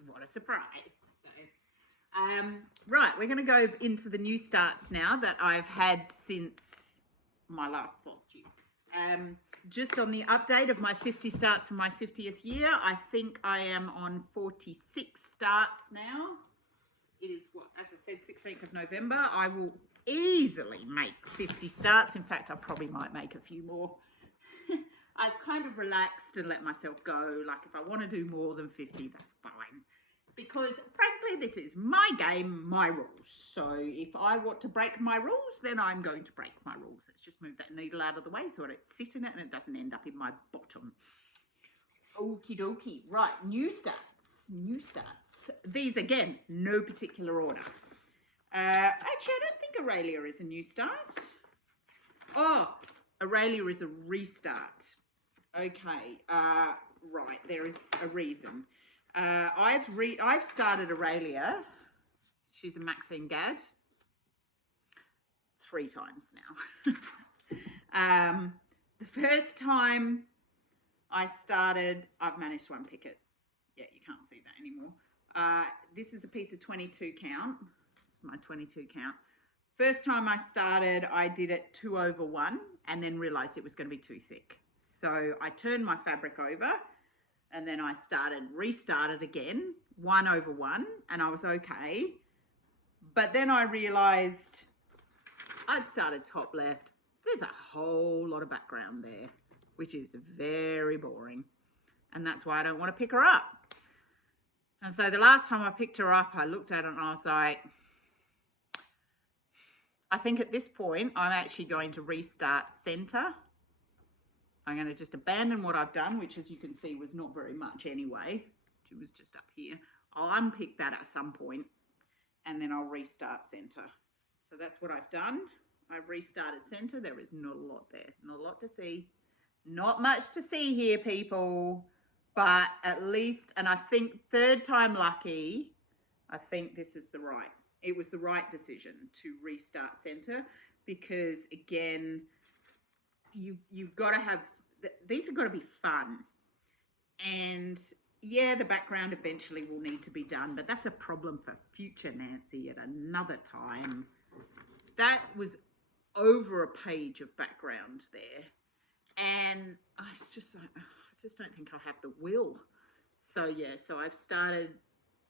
what a surprise. Right, we're going to go into the new starts now that I've had since my last FlossTube. Just on the update of my 50 starts from my 50th year, I think I am on 46 starts now. It is, what, as I said, 16th of November. I will easily make 50 starts. In fact, I probably might make a few more. I've kind of relaxed and let myself go. Like, if I want to do more than 50, that's fine. Because, frankly, this is my game, my rules. So if I want to break my rules, then I'm going to break my rules. Let's just move that needle out of the way so I don't sit in it and it doesn't end up in my bottom. Okie dokie. Right, new starts. New starts. These, again, no particular order. Actually, I don't think Aurelia is a new start. Oh, Aurelia is a restart. Okay, right, there is a reason. I've started Aurelia. She's a Maxine Gadd 3 times now. The first time I started, I've managed to unpick it. Yeah, you can't see that anymore. This is a piece of 22 count. This is my 22 count. First time I started, I did it 2/1 and then realised it was going to be too thick. So I turned my fabric over and then I restarted again 1/1 and I was okay. But then I realized I've started top left. There's a whole lot of background there, which is very boring. And that's why I don't want to pick her up. And so the last time I picked her up, I looked at it and I was like, I think at this point, I'm actually going to restart center. I'm going to just abandon what I've done, which as you can see was not very much anyway. It was just up here. I'll unpick that at some point and then I'll restart center. So that's what I've done. I've restarted center. There is not a lot there, not a lot to see. Not much to see here, people, but at least, and I think third time lucky, I think this is it was the right decision to restart center, because again, you've got to have, these have got to be fun. And yeah, the background eventually will need to be done, but that's a problem for future Nancy at another time. That was over a page of background there. And I just don't think I have the will. So yeah, so I've started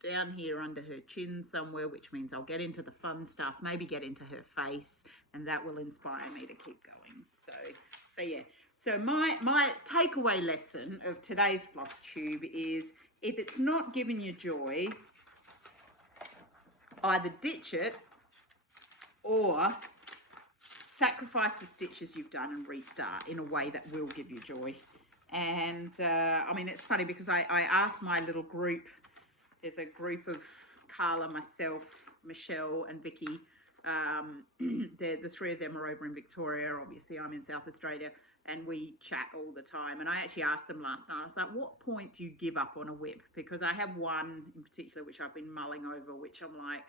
down here under her chin somewhere, which means I'll get into the fun stuff, maybe get into her face, and that will inspire me to keep going. So yeah. So my takeaway lesson of today's FlossTube is, if it's not giving you joy, either ditch it or sacrifice the stitches you've done and restart in a way that will give you joy. And I mean, it's funny because I asked my little group, there's a group of Carla, myself, Michelle and Vicky. The three of them are over in Victoria. Obviously, I'm in South Australia, and we chat all the time. And I actually asked them last night, I was like, what point do you give up on a whip? Because I have one in particular which I've been mulling over, which I'm like,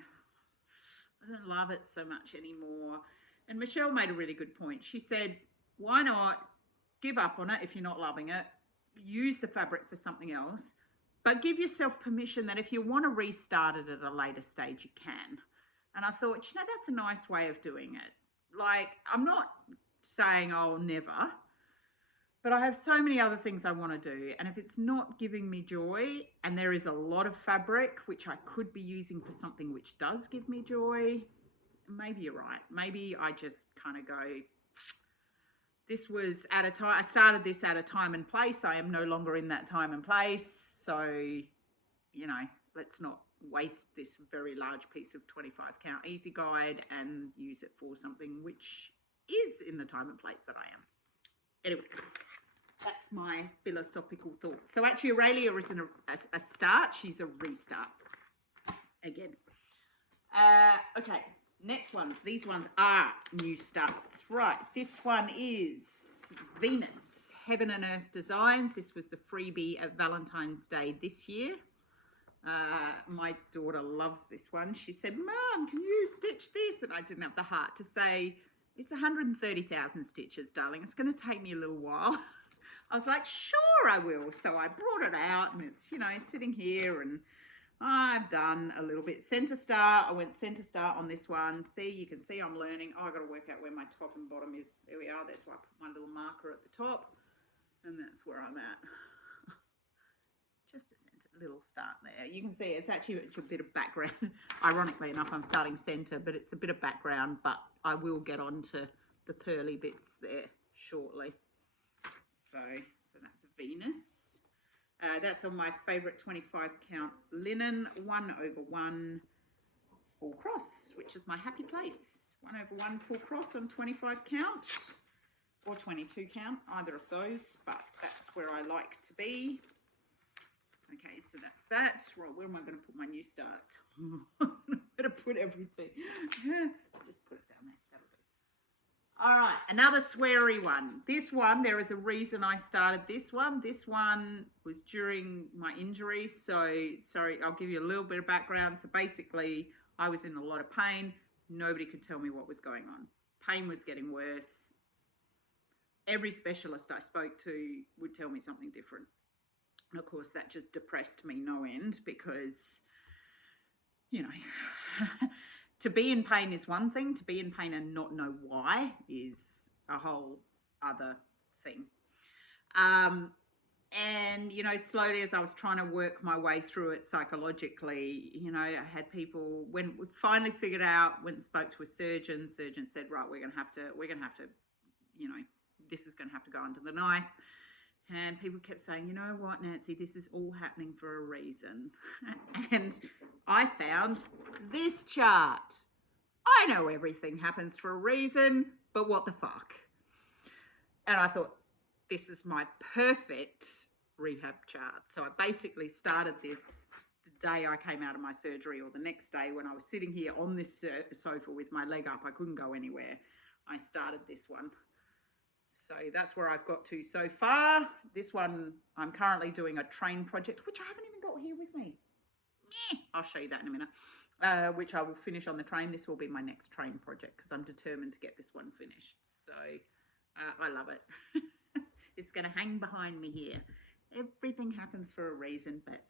I don't love it so much anymore. And Michelle made a really good point. She said, why not give up on it if you're not loving it, use the fabric for something else, but give yourself permission that if you want to restart it at a later stage, you can. And I thought, you know, that's a nice way of doing it. Like, I'm not saying I'll never, but I have so many other things I want to do. And if it's not giving me joy, and there is a lot of fabric which I could be using for something which does give me joy, maybe you're right. Maybe I just kind of go, this was at a time, I started this at a time and place. I am no longer in that time and place. So, you know, let's not waste this very large piece of 25 count easy guide and use it for something which is in the time and place that I am. Anyway, that's my philosophical thought. So actually Aelia isn't a start, she's a restart again. Okay, next ones. These ones are new starts. Right, this one is Venus, Heaven and Earth Designs. This was the freebie at Valentine's Day this year. My daughter loves this one. She said, Mom, can you stitch this? And I didn't have the heart to say, it's 130,000 stitches, darling. It's going to take me a little while. I was like, sure I will. So I brought it out and it's, you know, sitting here, and I've done a little bit. Center start. I went center start on this one. See, you can see I'm learning. Oh, I've got to work out where my top and bottom is. There we are. That's why I put my little marker at the top. And that's where I'm at. Just a little start there. You can see it's actually a bit of background. Ironically enough, I'm starting center, but it's a bit of background, but I will get on to the pearly bits there shortly. So that's Venus. That's on my favorite 25 count linen 1/1 full cross, which is my happy place. 1/1 full cross on 25 count or 22 count, either of those, but that's where I like to be. Okay, so that's that. Right, where am I going to put my new starts? I'm going to put everything. Just put it down there. That'll do. All right, another sweary one. This one, there is a reason I started this one. This one was during my injury. So, sorry, I'll give you a little bit of background. So basically, I was in a lot of pain. Nobody could tell me what was going on. Pain was getting worse. Every specialist I spoke to would tell me something different. And of course, that just depressed me no end because, you know, to be in pain is one thing. To be in pain and not know why is a whole other thing. And, you know, slowly as I was trying to work my way through it psychologically, you know, I had people, when we finally figured out, went and spoke to a surgeon said, right, we're going to have to, you know, this is going to have to go under the knife. And people kept saying, you know what, Nancy, this is all happening for a reason. And I found this chart. I know everything happens for a reason, but what the fuck? And I thought, this is my perfect rehab chart. So I basically started this the day I came out of my surgery, or the next day when I was sitting here on this sofa with my leg up. I couldn't go anywhere. I started this one. So that's where I've got to so far. This one, I'm currently doing a train project, which I haven't even got here with me. I'll show you that in a minute, which I will finish on the train. This will be my next train project because I'm determined to get this one finished. So I love it. It's going to hang behind me here. Everything happens for a reason, but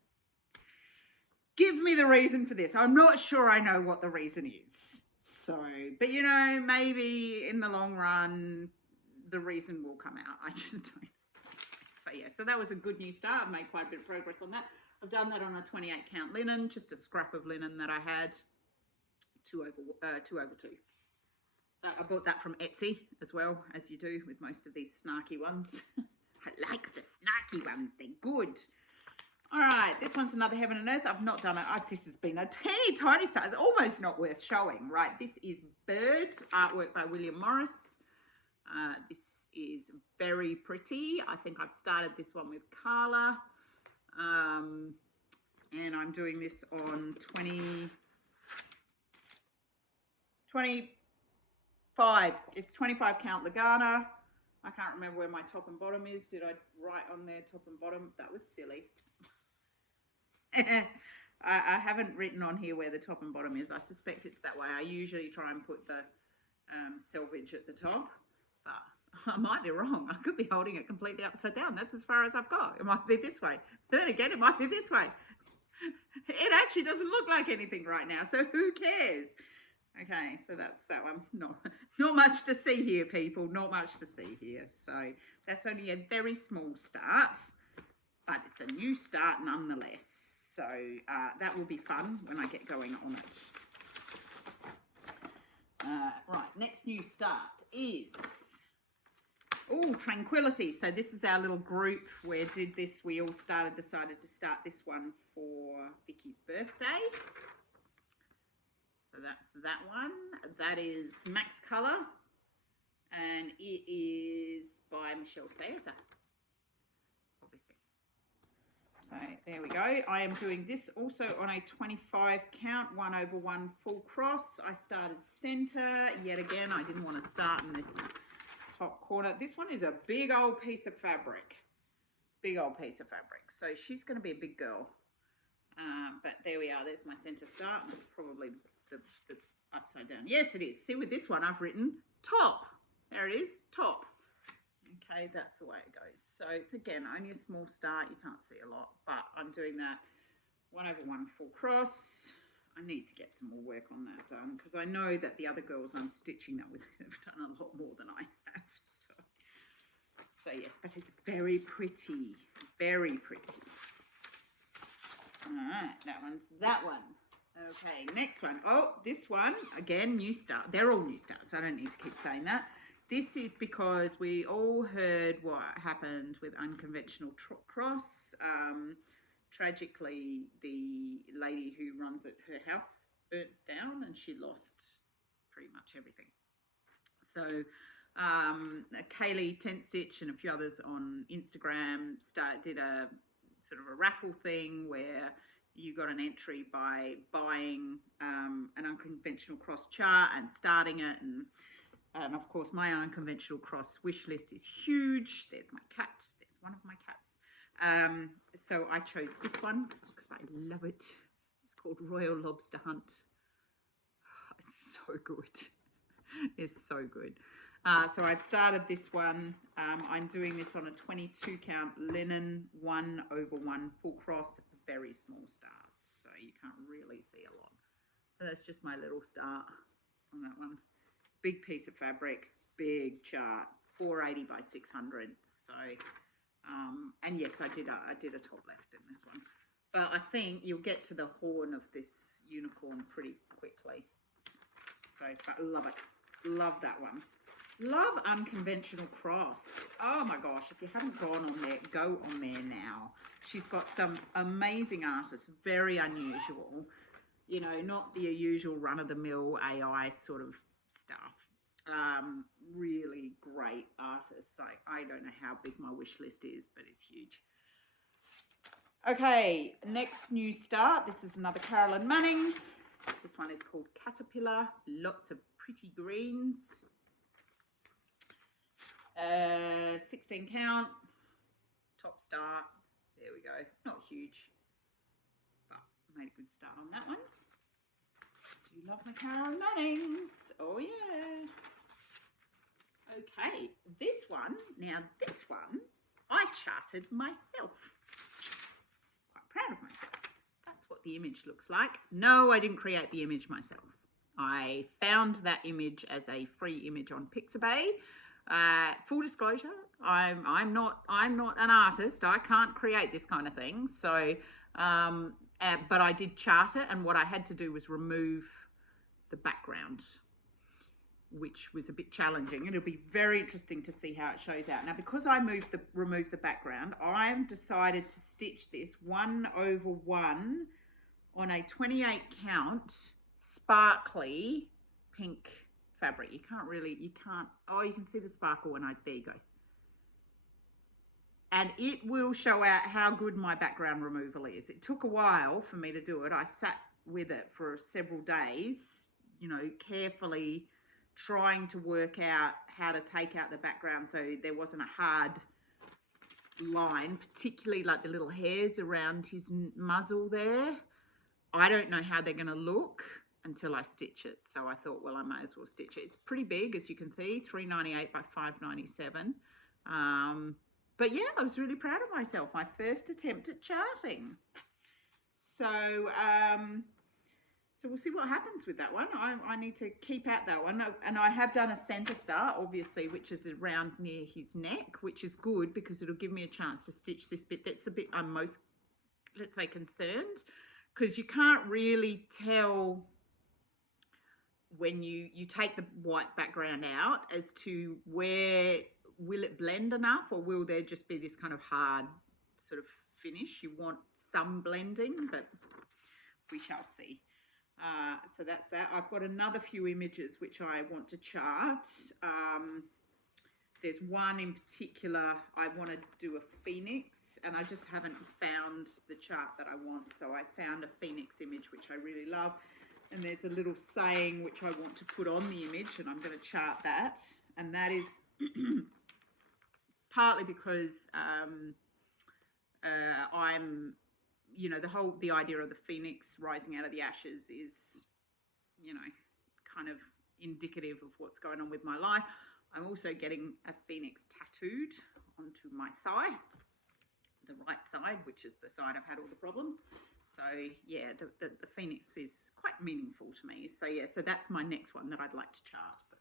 give me the reason for this. I'm not sure I know what the reason is. So, but you know, maybe in the long run, the reason will come out. I just don't. So yeah, so that was a good new start. I've made quite a bit of progress on that. I've done that on a 28 count linen, just a scrap of linen that I had, 2 over 2. So I bought that from Etsy as well, as you do with most of these snarky ones. I like the snarky ones, they're good. All right, this one's another Heaven and Earth. I've not done it. This has been a teeny tiny start. It's almost not worth showing, right? This is Bird, artwork by William Morris. This is very pretty. I think I've started this one with Carla. And I'm doing this on 25. It's 25 count Lagana. I can't remember where my top and bottom is. Did I write on there top and bottom? That was silly. I haven't written on here where the top and bottom is. I suspect it's that way. I usually try and put the selvage at the top, but I might be wrong. I could be holding it completely upside down. That's as far as I've got. It might be this way. Then again, it might be this way. It actually doesn't look like anything right now, so who cares? Okay, so that's that one. Not much to see here, people. Not much to see here. So that's only a very small start, but it's a new start nonetheless. So that will be fun when I get going on it. Right, next new start is Tranquility. So this is our little group where we all decided to start this one for Vicky's birthday. So that's that one. That is Max Color, and it is by Michelle Saeta, obviously. So there we go. I am doing this also on a 25 count, 1 over 1 full cross. I started center. Yet again, I didn't want to start in this top corner. This one is a big old piece of fabric. Big old piece of fabric. So she's going to be a big girl. But there we are. There's my center start. It's probably the upside down. Yes, it is. See, with this one, I've written top. There it is, top. Okay, that's the way it goes. So it's, again, only a small start. You can't see a lot, but I'm doing that 1 over 1 full cross. I need to get some more work on that done because I know that the other girls I'm stitching that with have done a lot more than I have. So yes, but it's very pretty, very pretty. All right, that one's that one. Okay, next one. Oh, this one, again, new start. They're all new starts. I don't need to keep saying that. This is because we all heard what happened with Unconventional Cross. Tragically, the lady who runs it, her house burnt down and she lost pretty much everything. So Kaylee Tent Stitch and a few others on Instagram did a sort of a raffle thing where you got an entry by buying an Unconventional Cross chart and starting it, and of course my Unconventional Cross wish list is huge. There's my cat. There's one of my cats. So I chose this one because I love it. It's called Royal Lobster Hunt. It's so good. It's so good. So I've started this one. I'm doing this on a 22 count linen, 1 over 1 full cross, very small start. So you can't really see a lot. So that's just my little start on that one. Big piece of fabric, big chart, 480 by 600. So And yes, I did a top left in this one. But I think you'll get to the horn of this unicorn pretty quickly. So, but love it. Love that one. Love Unconventional Cross. Oh my gosh, if you haven't gone on there, go on there now. She's got some amazing artists, very unusual. You know, not the usual run-of-the-mill AI sort of stuff. Really great artists. Like, I don't know how big my wish list is, but it's huge. Okay, next new start. This is another Carolyn Manning. This one is called Caterpillar. Lots of pretty greens. 16 count. Top start. There we go. Not huge, but made a good start on that one. Do you love my Carolyn Mannings? Oh yeah. Okay, this one, I charted myself. Quite proud of myself. That's what the image looks like. No, I didn't create the image myself. I found that image as a free image on Pixabay. Full disclosure, I'm not an artist. I can't create this kind of thing. So, but I did chart it, and what I had to do was remove the background, which was a bit challenging. It'll be very interesting to see how it shows out. Now, because I removed the background, I've decided to stitch this 1/1 on a 28 count sparkly pink fabric. You can see the sparkle when there you go. And it will show out how good my background removal is. It took a while for me to do it. I sat with it for several days, you know, carefully trying to work out how to take out the background so there wasn't a hard line, particularly like the little hairs around his muzzle there. I don't know how they're going to look until I stitch it. So I thought, well, I might as well stitch it. It's pretty big, as you can see, 398 by 597. But yeah, I was really proud of myself. My first attempt at charting. So, so we'll see what happens with that one. I need to keep out that one. And I have done a center start, obviously, which is around near his neck, which is good because it'll give me a chance to stitch this bit. That's the bit I'm most, let's say, concerned, because you can't really tell when you take the white background out as to where will it blend enough, or will there just be this kind of hard sort of finish? You want some blending, but we shall see. So that's that. I've got another few images which I want to chart. There's one in particular I want to do a phoenix, and I just haven't found the chart that I want. So I found a phoenix image which I really love, and there's a little saying which I want to put on the image, and I'm going to chart that. And that is partly because I'm, you know, the idea of the phoenix rising out of the ashes is, you know, kind of indicative of what's going on with my life. I'm also getting a phoenix tattooed onto my thigh, the right side, which is the side I've had all the problems. So yeah, the phoenix is quite meaningful to me. So yeah, so that's my next one that I'd like to chart, but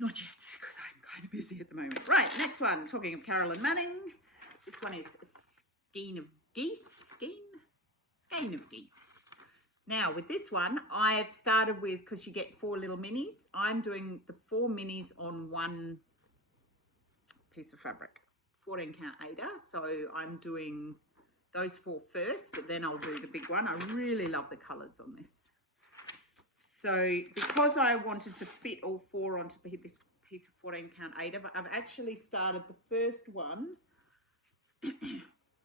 not yet because I'm kind of busy at the moment. Right, next one, talking of Carolyn Manning. This one is Skein of Geese. Skein of Geese. Now with this one, I've started with, because you get 4 little minis, I'm doing the 4 minis on one piece of fabric, 14 count Aida. So I'm doing those 4 first, but then I'll do the big one. I really love the colors on this. So because I wanted to fit all 4 onto this piece of 14 count Aida, but I've actually started the first one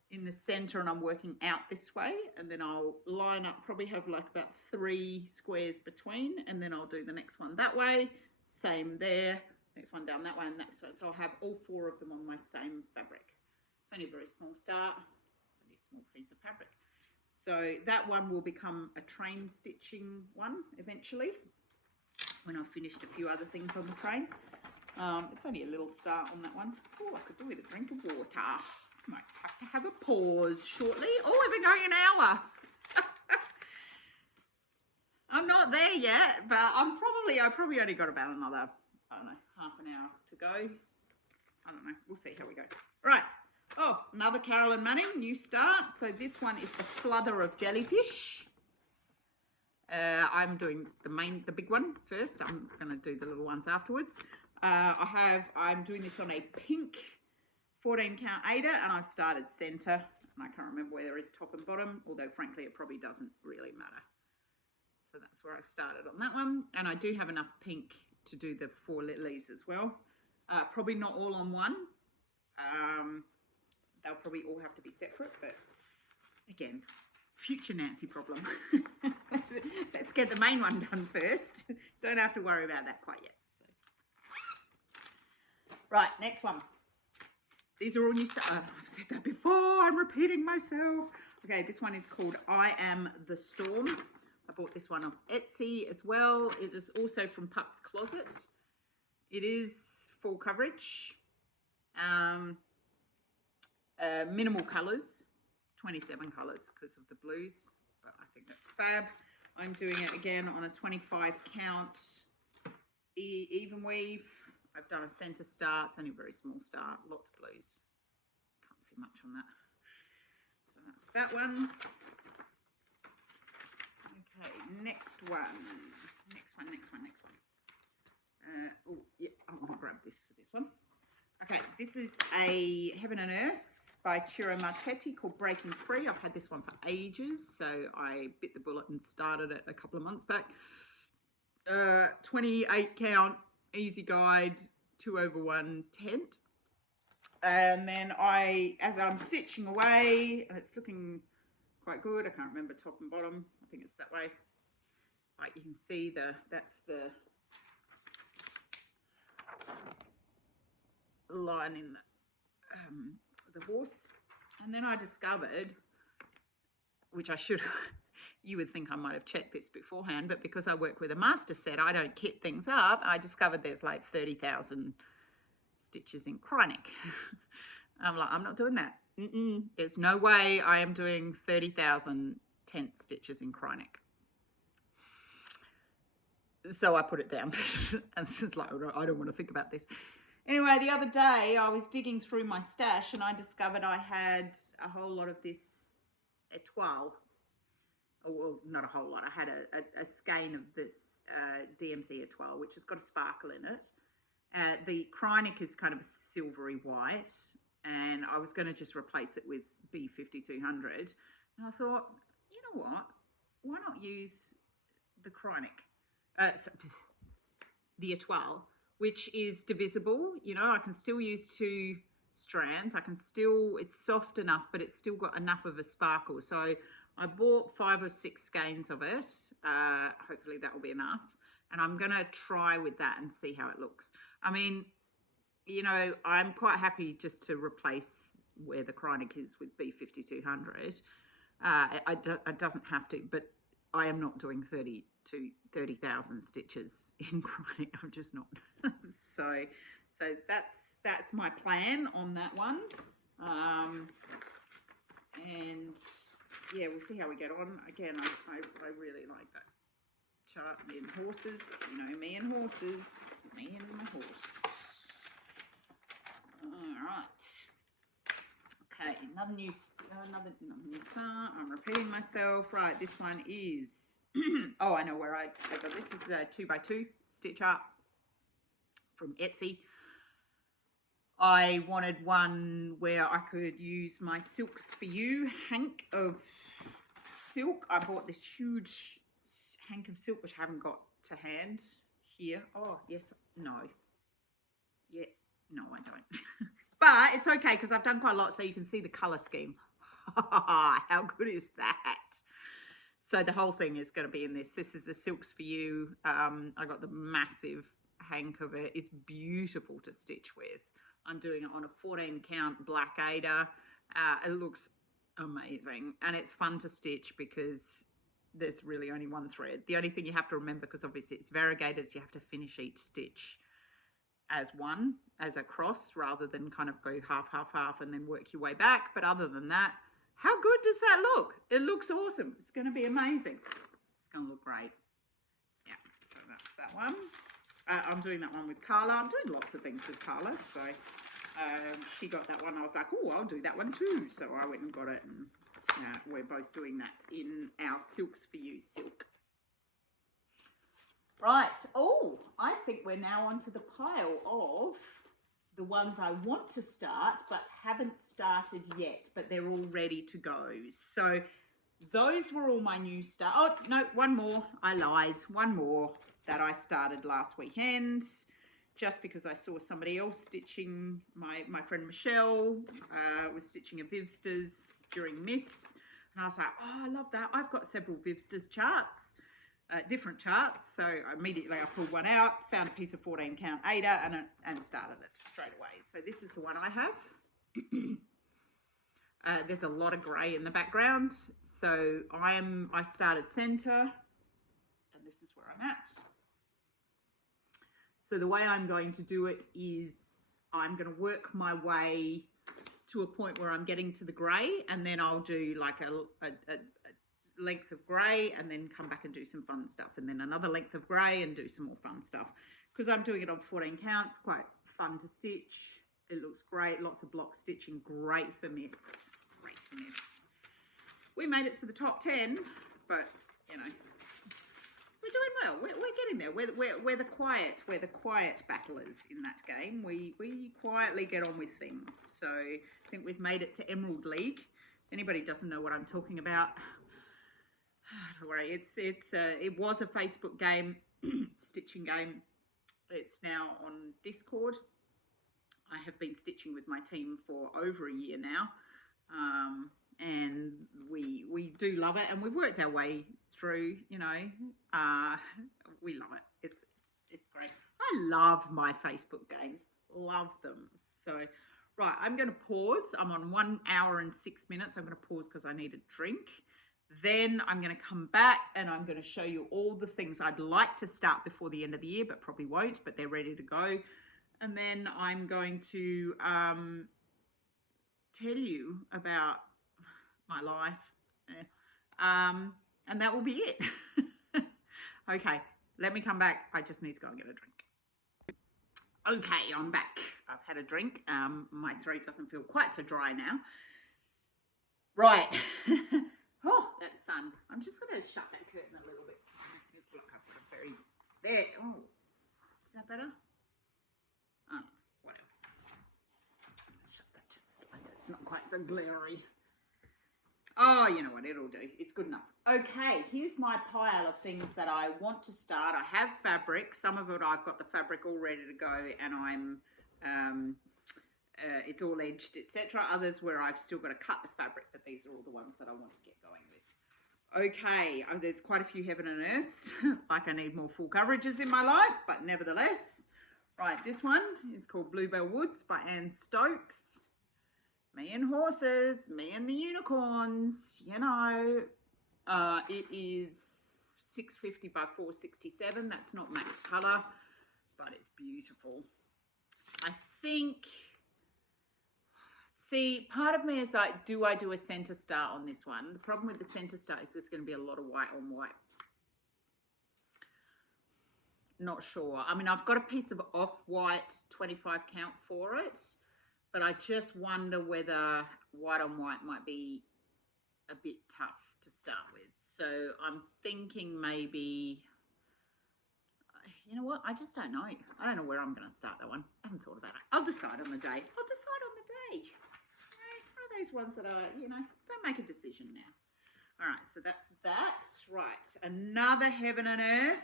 in the center, and I'm working out this way, and then I'll line up, probably have like about 3 squares between, and then I'll do the next one that way, same there, next one down that way, and next one. So I'll have all 4 of them on my same fabric. It's only a very small start, it's only a small piece of fabric. So that one will become a train stitching one eventually, when I've finished a few other things on the train. It's only a little start on that one. Oh, I could do with a drink of water. Might have to have a pause shortly. Oh, we've been going an hour. I'm not there yet, but I probably only got about another, I don't know, half an hour to go. I don't know. We'll see how we go. Right. Oh, another Carolyn Manning, new start. So this one is the Flutter of Jellyfish. I'm doing the big one first. I'm going to do the little ones afterwards. I'm doing this on a pink 14 count Aida, and I've started center, and I can't remember whether it's top and bottom, although frankly it probably doesn't really matter. So that's where I've started on that one, and I do have enough pink to do the 4 lilies as well. Probably not all on one. They'll probably all have to be separate, but again, future Nancy problem. Let's get the main one done first. Don't have to worry about that quite yet. So. Right, next one. These are all new stuff. I've said that before. I'm repeating myself. Okay, this one is called I Am the Storm. I bought this one off Etsy as well. It is also from Puck's Closet. It is full coverage. Minimal colours. 27 colours because of the blues, but I think that's fab. I'm doing it again on a 25 count even weave. I've done a centre start. It's only a very small start. Lots of blues. Can't see much on that. So that's that one. Okay, next one. Oh, yeah, I'm going to grab this for this one. Okay, this is a Heaven and Earth by Ciro Marchetti called Breaking Free. I've had this one for ages, so I bit the bullet and started it a couple of months back. 28 count, easy guide, 2/1 tent. And then as I'm stitching away, and it's looking quite good. I can't remember top and bottom. I think it's that way. Like you can see that's the line in the horse. And then I discovered, which I should, you would think I might have checked this beforehand, but because I work with a master set, I don't kit things up. I discovered there's like 30,000 stitches in Chronic. I'm like, I'm not doing that. There's no way I am doing 30,000 tent stitches in Chronic. So I put it down. And it's just like, I don't want to think about this. Anyway, the other day I was digging through my stash and I discovered I had a whole lot of this étoile. Well, not a whole lot. I had a skein of this DMC étoile, which has got a sparkle in it. The Chronic is kind of a silvery white, and I was going to just replace it with B5200. And I thought, you know what? Why not use the Chronic? The étoile, which is divisible. You know, I can still use 2 strands. It's soft enough, but it's still got enough of a sparkle. So I bought 5 or 6 skeins of it. Hopefully that will be enough. And I'm going to try with that and see how it looks. I mean, you know, I'm quite happy just to replace where the Chronic is with B5200. It doesn't have to, but I am not doing 30,000 stitches in Chronic. I'm just not. So that's my plan on that one. And yeah, we'll see how we get on. Again, I really like that chart. Me and horses, you know, me and horses, me and my horse. All right. Okay, another new start. I'm repeating myself. Right, this one is. Oh, I know where I got this. This is a 2x2 stitch up from Etsy. I wanted one where I could use my Silks for You hank of silk. I bought this huge hank of silk, which I haven't got to hand here. Oh, yes, no. Yeah, no, I don't. But it's okay because I've done quite a lot, so you can see the colour scheme. How good is that? So the whole thing is going to be in this. This is the Silks for You. I got the massive hank of it. It's beautiful to stitch with. I'm doing it on a 14 count black Aida. It looks amazing, and it's fun to stitch because there's really only one thread. The only thing you have to remember, because obviously it's variegated, is you have to finish each stitch as one, as a cross, rather than kind of go half, half, half and then work your way back. But other than that, how good does that look? It looks awesome. It's going to be amazing. It's going to look great. Yeah, so that's that one. I'm doing that one with Carla. I'm doing lots of things with Carla, so She got that one. I was like, oh, I'll do that one too. So I went and got it, and we're both doing that in our Silks for You silk. Right. Oh, I think we're now onto the pile of the ones I want to start but haven't started yet, but they're all ready to go. So those were all my new start. Oh, no, one more. I lied. One more that I started last weekend, just because I saw somebody else stitching. My friend Michelle was stitching a Vivsters during Myths, and I was like, oh, I love that. I've got several Vivsters charts, different charts. So immediately I pulled one out, found a piece of 14 count Ada, and started it straight away. So this is the one I have. There's a lot of grey in the background, so I started centre, and this is where I'm at. So the way I'm going to do it is I'm going to work my way to a point where I'm getting to the grey, and then I'll do like a length of grey, and then come back and do some fun stuff, and then another length of grey and do some more fun stuff, because I'm doing it on 14 counts. Quite fun to stitch. It looks great. Lots of block stitching. Great for Myths. Great for Myths. We made it to the top 10, but you know, we're doing well. We're getting there. We're the quiet battlers in that game. We quietly get on with things. So I think we've made it to Emerald League. If anybody doesn't know what I'm talking about, don't worry. It was a Facebook game, stitching game. It's now on Discord. I have been stitching with my team for over a year now, and we do love it, and we've worked our way through. You know, we love it. It's great. I love my Facebook games. Love them. So, right, I'm going to pause. I'm on 1 hour and 6 minutes. I'm going to pause because I need a drink. Then I'm going to come back and I'm going to show you all the things I'd like to start before the end of the year, but probably won't, but they're ready to go. And then I'm going to tell you about my life. And that will be it. Okay, let me come back. I just need to go and get a drink. Okay, I'm back. I've had a drink. My throat doesn't feel quite so dry now. Right. Oh, that sun. I'm just going to shut that curtain a little bit. Look, I've got a very... There. Oh, is that better? Oh, whatever. Shut that just so it's not quite so glary. Oh, you know what? It'll do. It's good enough. Okay, here's my pile of things that I want to start. I have fabric. Some of it I've got the fabric all ready to go, and I'm... it's all edged, etc. Others where I've still got to cut the fabric, but these are all the ones that I want to get going with. Okay, there's quite a few heaven and earths. Like I need more full coverages in my life, but nevertheless. Right, this one is called Bluebell Woods by Anne Stokes. Me and horses, me and the unicorns, you know. It is 650 by 467. That's not max color, but it's beautiful. I think... See, part of me is like, do I do a center start on this one? The problem with the center start is there's going to be a lot of white on white. Not sure. I mean, I've got a piece of off-white 25 count for it, but I just wonder whether white on white might be a bit tough to start with. So I'm thinking maybe, you know what? I just don't know. I don't know where I'm going to start that one. I haven't thought about it. I'll decide on the day. I'll decide on the day. Those ones that are, you know, don't make a decision now. All right, so that's that. Right, another heaven and earth.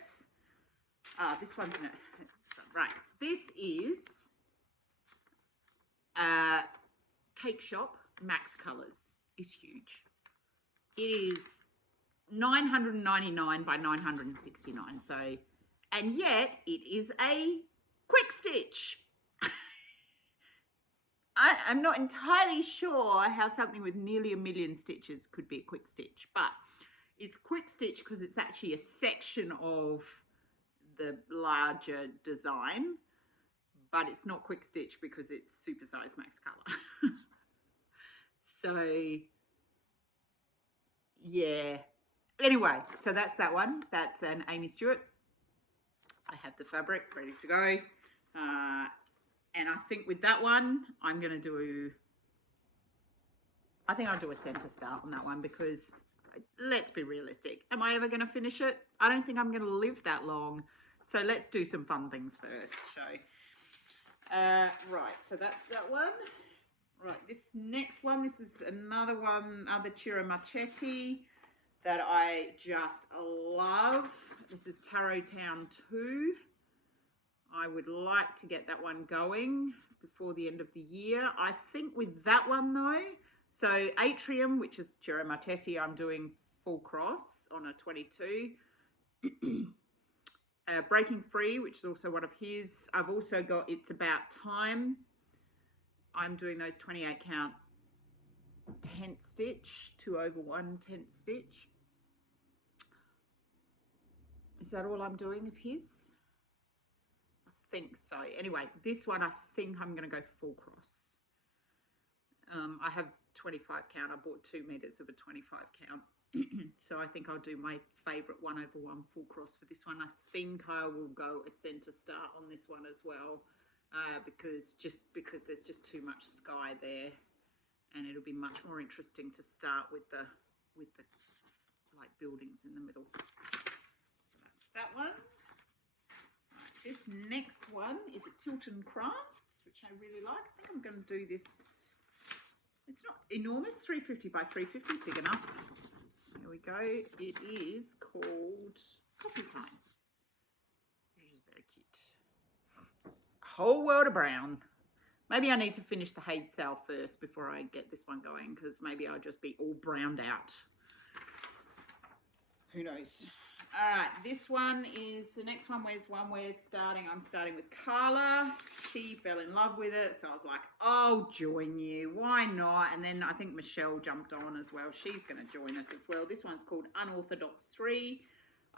This one's in it. Right, this is Cake Shop Max Colors. Is huge. It is 999 by 969. So, and yet it is a quick stitch. I'm not entirely sure how something with nearly 1 million stitches could be a quick stitch, but it's quick stitch because it's actually a section of the larger design, but it's not quick stitch because it's supersize max color. So yeah, anyway, so that's that one. That's an Amy Stewart. I have the fabric ready to go. And I think with that one, I'm going to do, I think I'll do a centre start on that one because let's be realistic. Am I ever going to finish it? I don't think I'm going to live that long. So let's do some fun things first, right, so that's that one. Right, this next one, this is another Ciro Marchetti that I just love. This is Tarot Town 2. I would like to get that one going before the end of the year. I think with that one though, so Atrium, which is Ciro Marchetti, I'm doing full cross on a 22. Breaking Free, which is also one of his. I've also got It's About Time. I'm doing those 28 count 10th stitch, 2 over 1 10th stitch. Is that all I'm doing of his? I think so. Anyway, this one I think I'm going to go full cross. I have 25 count. I bought 2 meters of a 25 count. So I think I'll do my favourite 1 over 1 full cross for this one. I think I will go a centre start on this one as well. Because there's just too much sky there, and it'll be much more interesting to start with the like buildings in the middle. So that's that one. Right, this next one is a Tilton Crafts, which I really like. I think I'm going to do this. It's not enormous, 350 by 350, big enough. There we go. It is called Coffee Time. Whole world of brown. Maybe I need to finish the Hade sale first before I get this one going, because maybe I'll just be all browned out. Who knows? All right, this one is the next one. We're starting. I'm starting with Carla. She fell in love with it, so I was like, I'll join you. Why not? And then I think Michelle jumped on as well. She's going to join us as well. This one's called Unorthodox 3.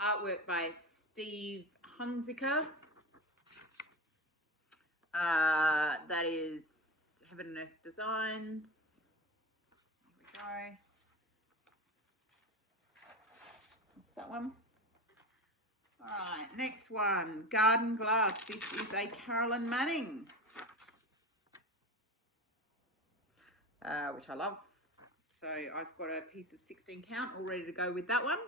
Artwork by Steve Hunziker. That is Heaven and Earth Designs. Here we go. What's that one? All right, next one, Garden Glass. This is a Carolyn Manning, which I love. So I've got a piece of 16 count all ready to go with that one.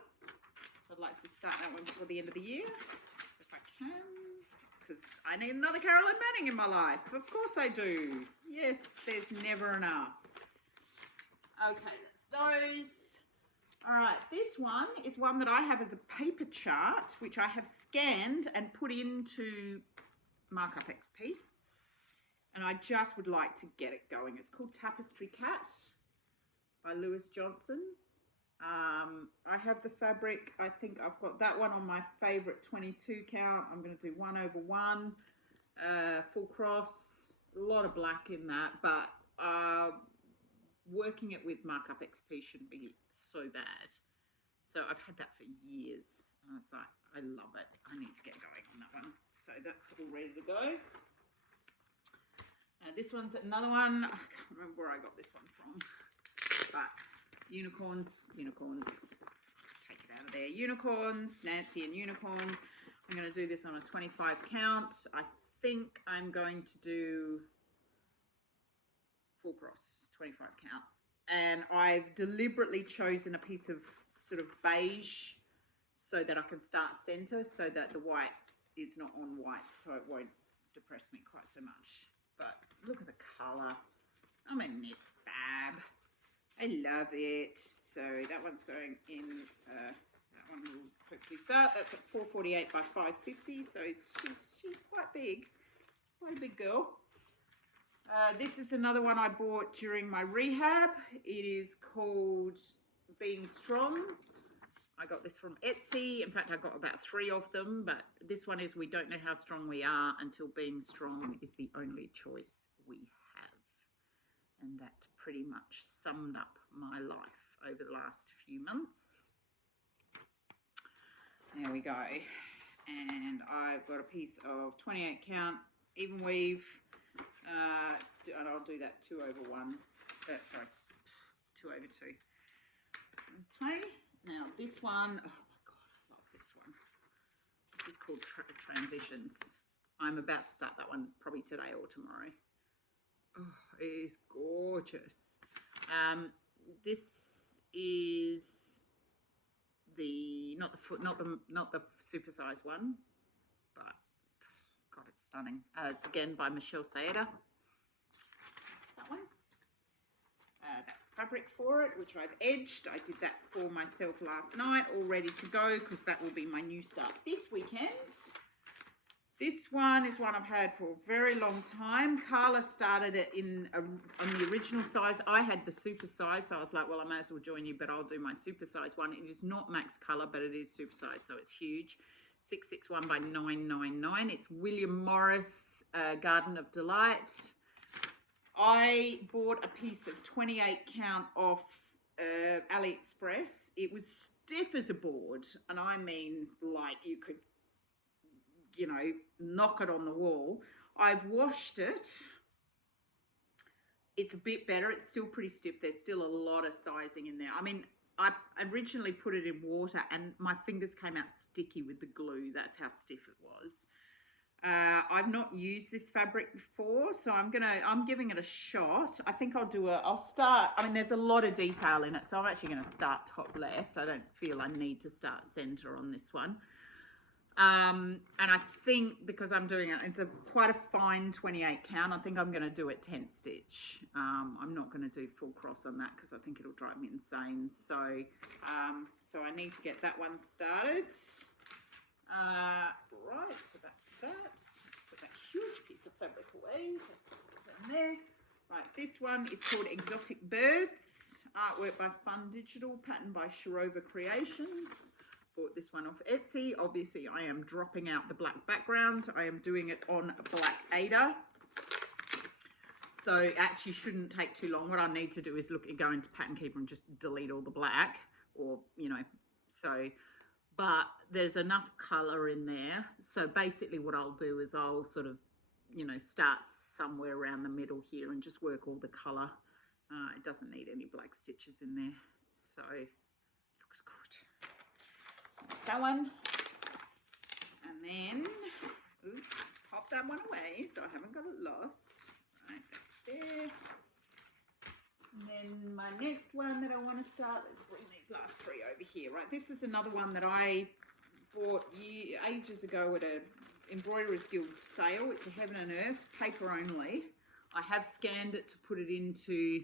I'd like to start that one before the end of the year, if I can. Because I need another Carolyn Manning in my life. Of course I do. Yes, there's never enough. Okay, that's those. All right, this one is one that I have as a paper chart, which I have scanned and put into Markup XP. And I just would like to get it going. It's called Tapestry Cat by Lewis Johnson. I have the fabric. I think I've got that one on my favorite 22 count. I'm going to do 1 over 1, full cross, a lot of black in that, but working it with Markup XP shouldn't be so bad. So I've had that for years, and I was like, I love it. I need to get going on that one. So that's all ready to go. This one's another one. I can't remember where I got this one from, but unicorns, just take it out of there. Unicorns, Nancy and unicorns. I'm going to do this on a 25 count. I think I'm going to do full cross, 25 count. And I've deliberately chosen a piece of sort of beige so that I can start center, so that the white is not on white, so it won't depress me quite so much. But look at the color. I mean, it's fab. I love it. So that one's going in, that one will hopefully start. That's at 448 by 550, so she's quite big, quite a big girl. This is another one I bought during my rehab. It is called Being Strong. I got this from Etsy. In fact, I got about 3 of them, but this one is We Don't Know How Strong We Are Until Being Strong is the Only Choice We Have. And that pretty much summed up my life over the last few months. There we go. And I've got a piece of 28 count even weave, and I'll do that 2 over 1. Sorry, 2 over 2. Okay, now this one, oh my God, I love this one. This is called Transitions. I'm about to start that one probably today or tomorrow. Oh, it is gorgeous. This is the not the supersized one, but God, it's stunning. It's again by Michelle Saeta. That one. That's the fabric for it, which I've edged. I did that for myself last night, all ready to go, because that will be my new start this weekend. This one is one I've had for a very long time. Carla started it on the original size. I had the super size, so I was like, well, I may as well join you, but I'll do my super size one. It is not max color, but it is super size, so it's huge. 661 by 999. It's William Morris Garden of Delight. I bought a piece of 28 count off AliExpress. It was stiff as a board, and I mean, like, you could, you know, knock it on the wall. I've washed it. It's a bit better. It's still pretty stiff. There's still a lot of sizing in there. I mean, I originally put it in water and my fingers came out sticky with the glue. That's how stiff it was. I've not used this fabric before, so I'm giving it a shot. I think I'll start, I mean, there's a lot of detail in it, so I'm actually going to start top left. I don't feel I need to start center on this one. And I think because I'm doing it, it's quite a fine 28 count. I think I'm going to do it 10 stitch. I'm not going to do full cross on that because I think it'll drive me insane. So I need to get that one started. Right, so that's that. Let's put that huge piece of fabric away. Down there. Right, this one is called Exotic Birds. Artwork by Fun Digital, pattern by Shirova Creations. Bought this one off Etsy. Obviously, I am dropping out the black background. I am doing it on a black Aida. So it actually shouldn't take too long. What I need to do is go into Pattern Keeper and just delete all the black, or, you know, so, but there's enough color in there. So basically what I'll do is I'll sort of, you know, start somewhere around the middle here and just work all the color. It doesn't need any black stitches in there. So looks good. That's that one. And then, oops, let's pop that one away so I haven't got it lost. Right, that's there. And then my next one that I want to start, let's bring these last three over here. Right, this is another one that I bought ages ago at a Embroiderers Guild sale. It's a Heaven and Earth, paper only. I have scanned it to put it into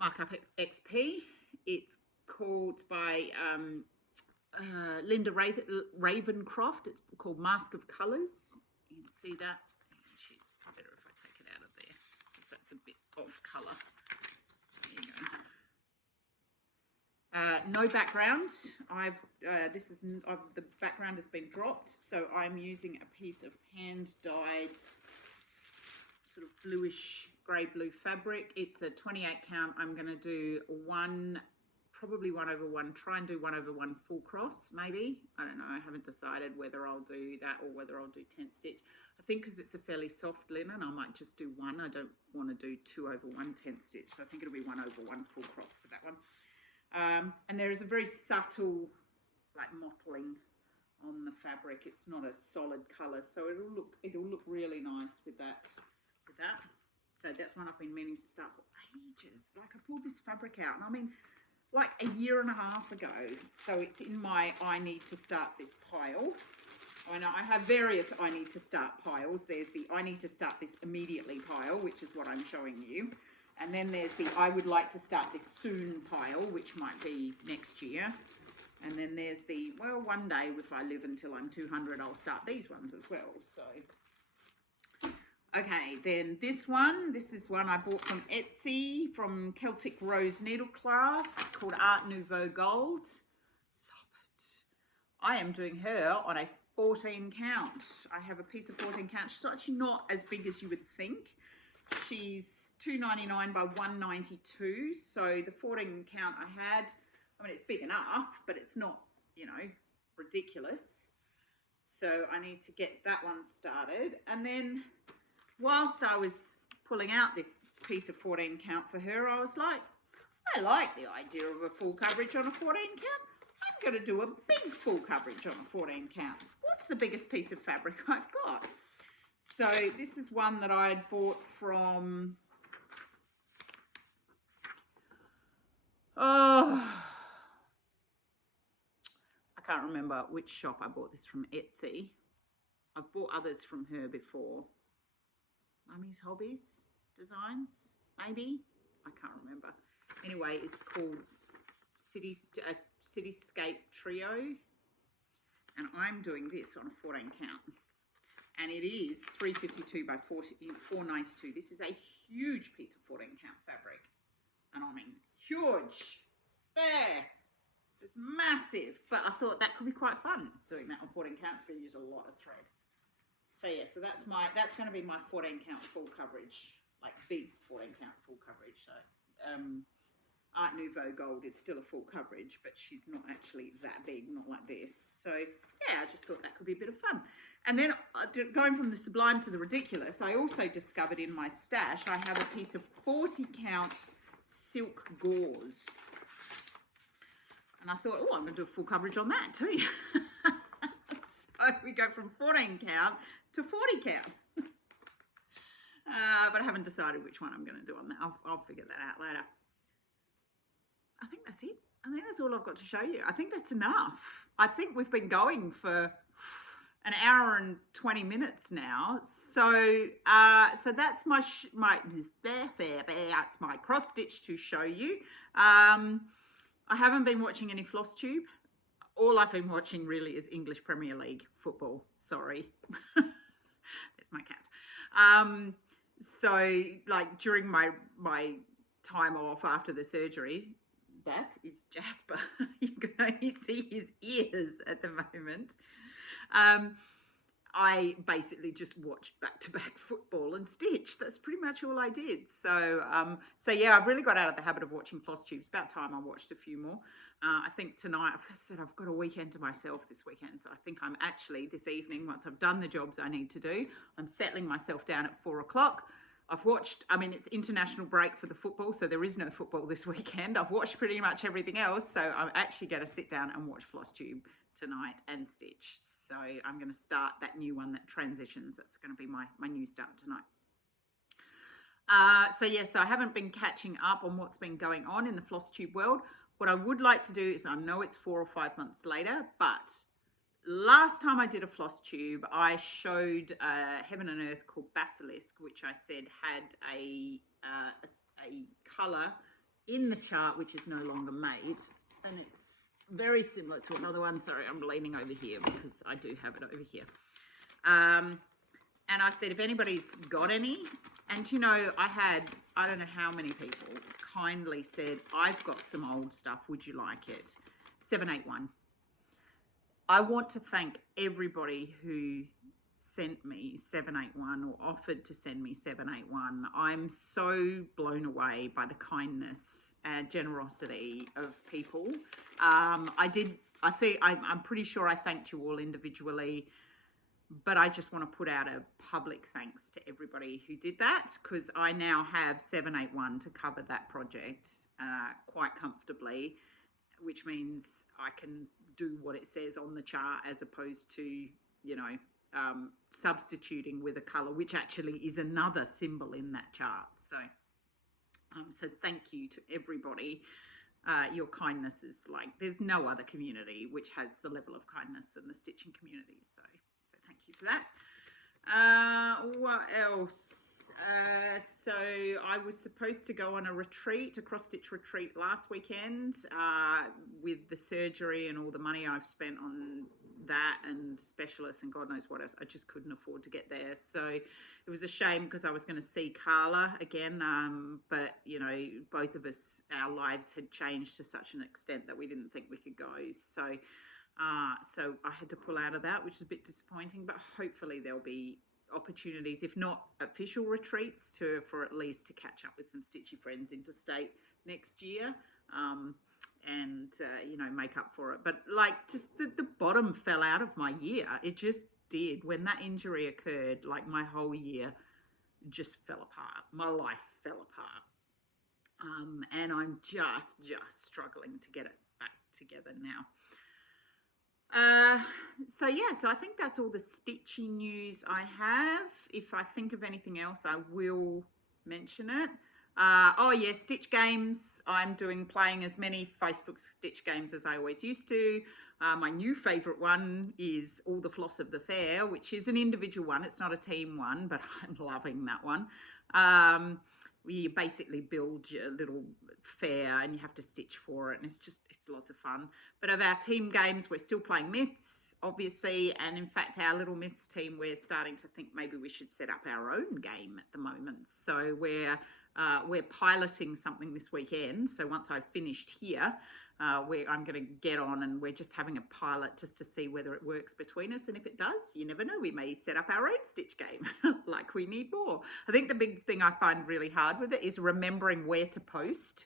Markup XP. It's called by Linda Ravencroft. It's called Mask of Colours. You can see that. Actually, it's better if I take it out of there because that's a bit off colour. There you go. No background. The background has been dropped, so I'm using a piece of hand-dyed sort of bluish grey blue fabric. It's a 28 count. I'm going to do probably 1/1, try and do 1/1 full cross, maybe. I don't know. I haven't decided whether I'll do that or whether I'll do 10 stitch. I think because it's a fairly soft linen, I might just do one. I don't want to do 2/1 10 stitch. So I think it'll be 1/1 full cross for that one. And there is a very subtle, like, mottling on the fabric. It's not a solid colour, so it'll look really nice with that. So that's one I've been meaning to start for ages. Like, I pulled this fabric out, and I mean, like a year and a half ago. So it's in my I need to start this pile. I know I have various I need to start piles. There's the I need to start this immediately pile, which is what I'm showing you. And then there's the I would like to start this soon pile, which might be next year. And then there's the, well, one day if I live until I'm 200, I'll start these ones as well. So, okay, then this is one I bought from Etsy, from Celtic Rose Needlecraft, called Art Nouveau Gold. Love it. I am doing her on a 14 count. I have a piece of 14 count. She's actually not as big as you would think. She's $2.99 by $1.92. So the 14 count I had, I mean, it's big enough, but it's not, you know, ridiculous. So I need to get that one started. And then whilst I was pulling out this piece of 14 count for her, I was like, I like the idea of a full coverage on a 14 count. I'm going to do a big full coverage on a 14 count. What That's the biggest piece of fabric I've got. So this is one that I had bought from, I can't remember which shop I bought this from. Etsy. I've bought others from her before. Mummy's Hobbies Designs, maybe? I can't remember. Anyway, it's called Cityscape Trio. And I'm doing this on a 14 count. And it is 352 by 492. This is a huge piece of 14 count fabric. And I mean, huge. There. It's massive. But I thought that could be quite fun doing that on 14 count. It's going to use a lot of thread. So yeah, so that's going to be my 14 count full coverage, like big 14 count full coverage. So Art Nouveau Gold is still a full coverage, but she's not actually that big, not like this. So yeah, I just thought that could be a bit of fun. And then going from the sublime to the ridiculous, I also discovered in my stash, I have a piece of 40 count silk gauze. And I thought, oh, I'm going to do a full coverage on that too. So we go from 14 count to 40 count. But I haven't decided which one I'm going to do on that. I'll figure that out later. I think that's it. I think that's all I've got to show you. I think that's enough. I think we've been going for an hour and 20 minutes now. So so that's that's my cross stitch to show you. I haven't been watching any FlossTube. All I've been watching really is English Premier League football. Sorry. There's my cat. So like during my time off after the surgery, that is Jasper. You can only see his ears at the moment. I basically just watched back-to-back football and stitch. That's pretty much all I did. So so yeah, I've really got out of the habit of watching FlossTube. It's about time I watched a few more. I think tonight, I've got a weekend to myself this weekend. So I think I'm actually this evening, once I've done the jobs I need to do, I'm settling myself down at 4 o'clock. I've watched, I mean, it's international break for the football, so there is no football this weekend. I've watched pretty much everything else. So I'm actually going to sit down and watch FlossTube tonight and stitch. So I'm going to start that new one that transitions. That's going to be my new start tonight. So yes, so I haven't been catching up on what's been going on in the FlossTube world. What I would like to do is, I know it's 4 or 5 months later, but last time I did a FlossTube, I showed Heaven and Earth called Basilisk, which I said had a colour in the chart which is no longer made, and it's very similar to another one. Sorry, I'm leaning over here because I do have it over here. And I said, if anybody's got any, and you know, I don't know how many people kindly said, I've got some old stuff, would you like it? 781. I want to thank everybody who sent me 781 or offered to send me 781. I'm so blown away by the kindness and generosity of people. I'm pretty sure I thanked you all individually, but I just want to put out a public thanks to everybody who did that, because I now have 781 to cover that project quite comfortably, which means I can do what it says on the chart as opposed to, you know, substituting with a colour, which actually is another symbol in that chart. So, so thank you to everybody. Your kindness is like, there's no other community which has the level of kindness than the stitching community. So thank you for that. What else? So I was supposed to go on a retreat, a cross-stitch retreat last weekend. With the surgery and all the money I've spent on that and specialists and God knows what else, I just couldn't afford to get there. So it was a shame because I was going to see Carla again, but you know, both of us, our lives had changed to such an extent that we didn't think we could go. So so I had to pull out of that, which is a bit disappointing, but hopefully there'll be opportunities, if not official retreats, for at least to catch up with some stitchy friends interstate next year, and you know, make up for it. But like, just the bottom fell out of my year. It just did. When that injury occurred, like my whole year just fell apart. My life fell apart, and I'm just struggling to get it back together now. So yeah, so I think that's all the Stitchy news I have. If I think of anything else, I will mention it. Oh yeah, Stitch games. I'm playing as many Facebook Stitch games as I always used to. My new favourite one is All the Floss of the Fair, which is an individual one. It's not a team one, but I'm loving that one. You basically build your little fair and you have to stitch for it, and it's lots of fun. But of our team games, we're still playing Myths, obviously, and in fact our little Myths team, we're starting to think maybe we should set up our own game at the moment. So we're piloting something this weekend. So once I've finished here, I'm going to get on, and we're just having a pilot just to see whether it works between us. And if it does, you never know, we may set up our own Stitch game. Like, we need more. I think the big thing I find really hard with it is remembering where to post.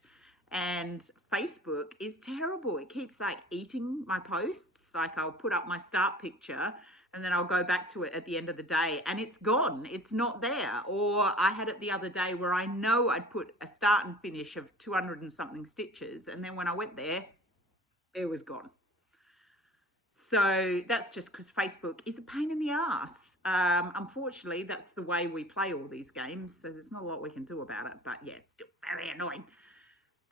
And Facebook is terrible. It keeps like eating my posts. Like, I'll put up my start picture and then I'll go back to it at the end of the day and it's gone. It's not there. Or I had it the other day where I know I'd put a start and finish of 200 and something stitches, and then when I went there, it was gone. So that's just because Facebook is a pain in the ass. Unfortunately, that's the way we play all these games, so there's not a lot we can do about it. But yeah, it's still very annoying.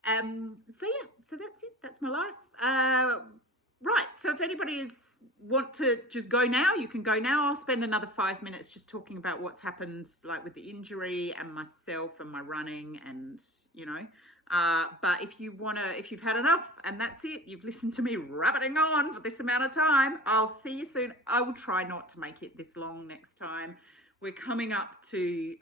So yeah, so that's it. That's my life. Right, so if anybody want to just go now, you can go now. I'll spend another 5 minutes just talking about what's happened, like with the injury and myself and my running, and but if you've had enough and that's it, you've listened to me rabbiting on for this amount of time, I'll see you soon. I will try not to make it this long next time. We're coming up to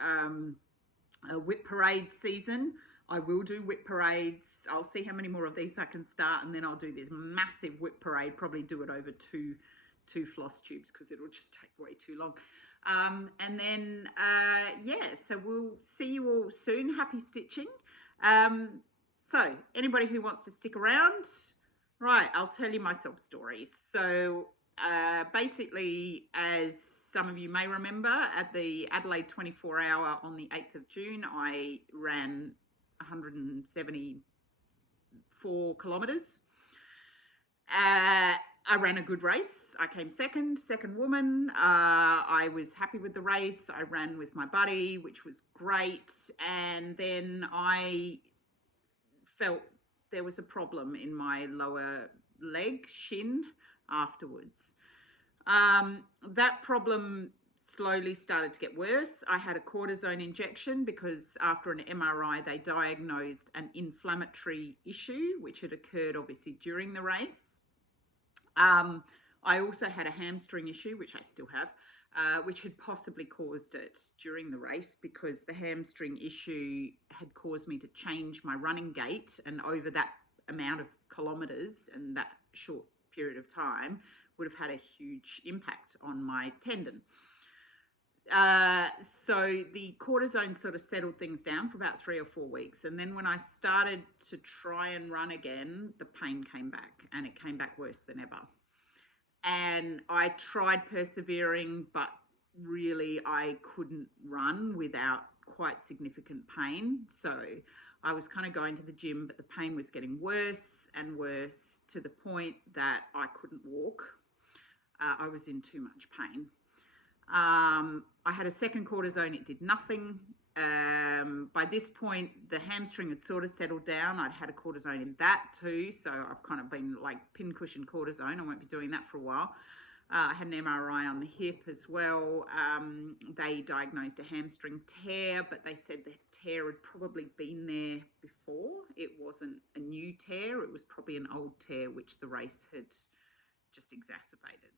a whip parade season. I will do whip parades. I'll see how many more of these I can start, and then I'll do this massive whip parade, probably do it over two FlossTubes because it'll just take way too long. And then, yeah, so we'll see you all soon. Happy stitching. So anybody who wants to stick around, right, I'll tell you my sob stories. So basically, as some of you may remember, at the Adelaide 24 hour on the 8th of June, I ran 174 kilometres. I ran a good race. I came second woman. I was happy with the race. I ran with my buddy, which was great. And then I felt there was a problem in my lower leg, shin, afterwards. That problem slowly started to get worse. I had a cortisone injection because after an MRI, they diagnosed an inflammatory issue, which had occurred obviously during the race. I also had a hamstring issue, which I still have, which had possibly caused it during the race because the hamstring issue had caused me to change my running gait, and over that amount of kilometres and that short period of time would have had a huge impact on my tendon. So the cortisone sort of settled things down for about 3 or 4 weeks. And then when I started to try and run again, the pain came back, and it came back worse than ever. And I tried persevering, but really I couldn't run without quite significant pain. So I was kind of going to the gym, but the pain was getting worse and worse to the point that I couldn't walk. I was in too much pain. I had a second cortisone, it did nothing. By this point, the hamstring had sort of settled down. I'd had a cortisone in that too, so I've kind of been like pincushion cortisone. I won't be doing that for a while. I had an MRI on the hip as well. They diagnosed a hamstring tear, but they said the tear had probably been there before. It wasn't a new tear, it was probably an old tear, which the race had just exacerbated.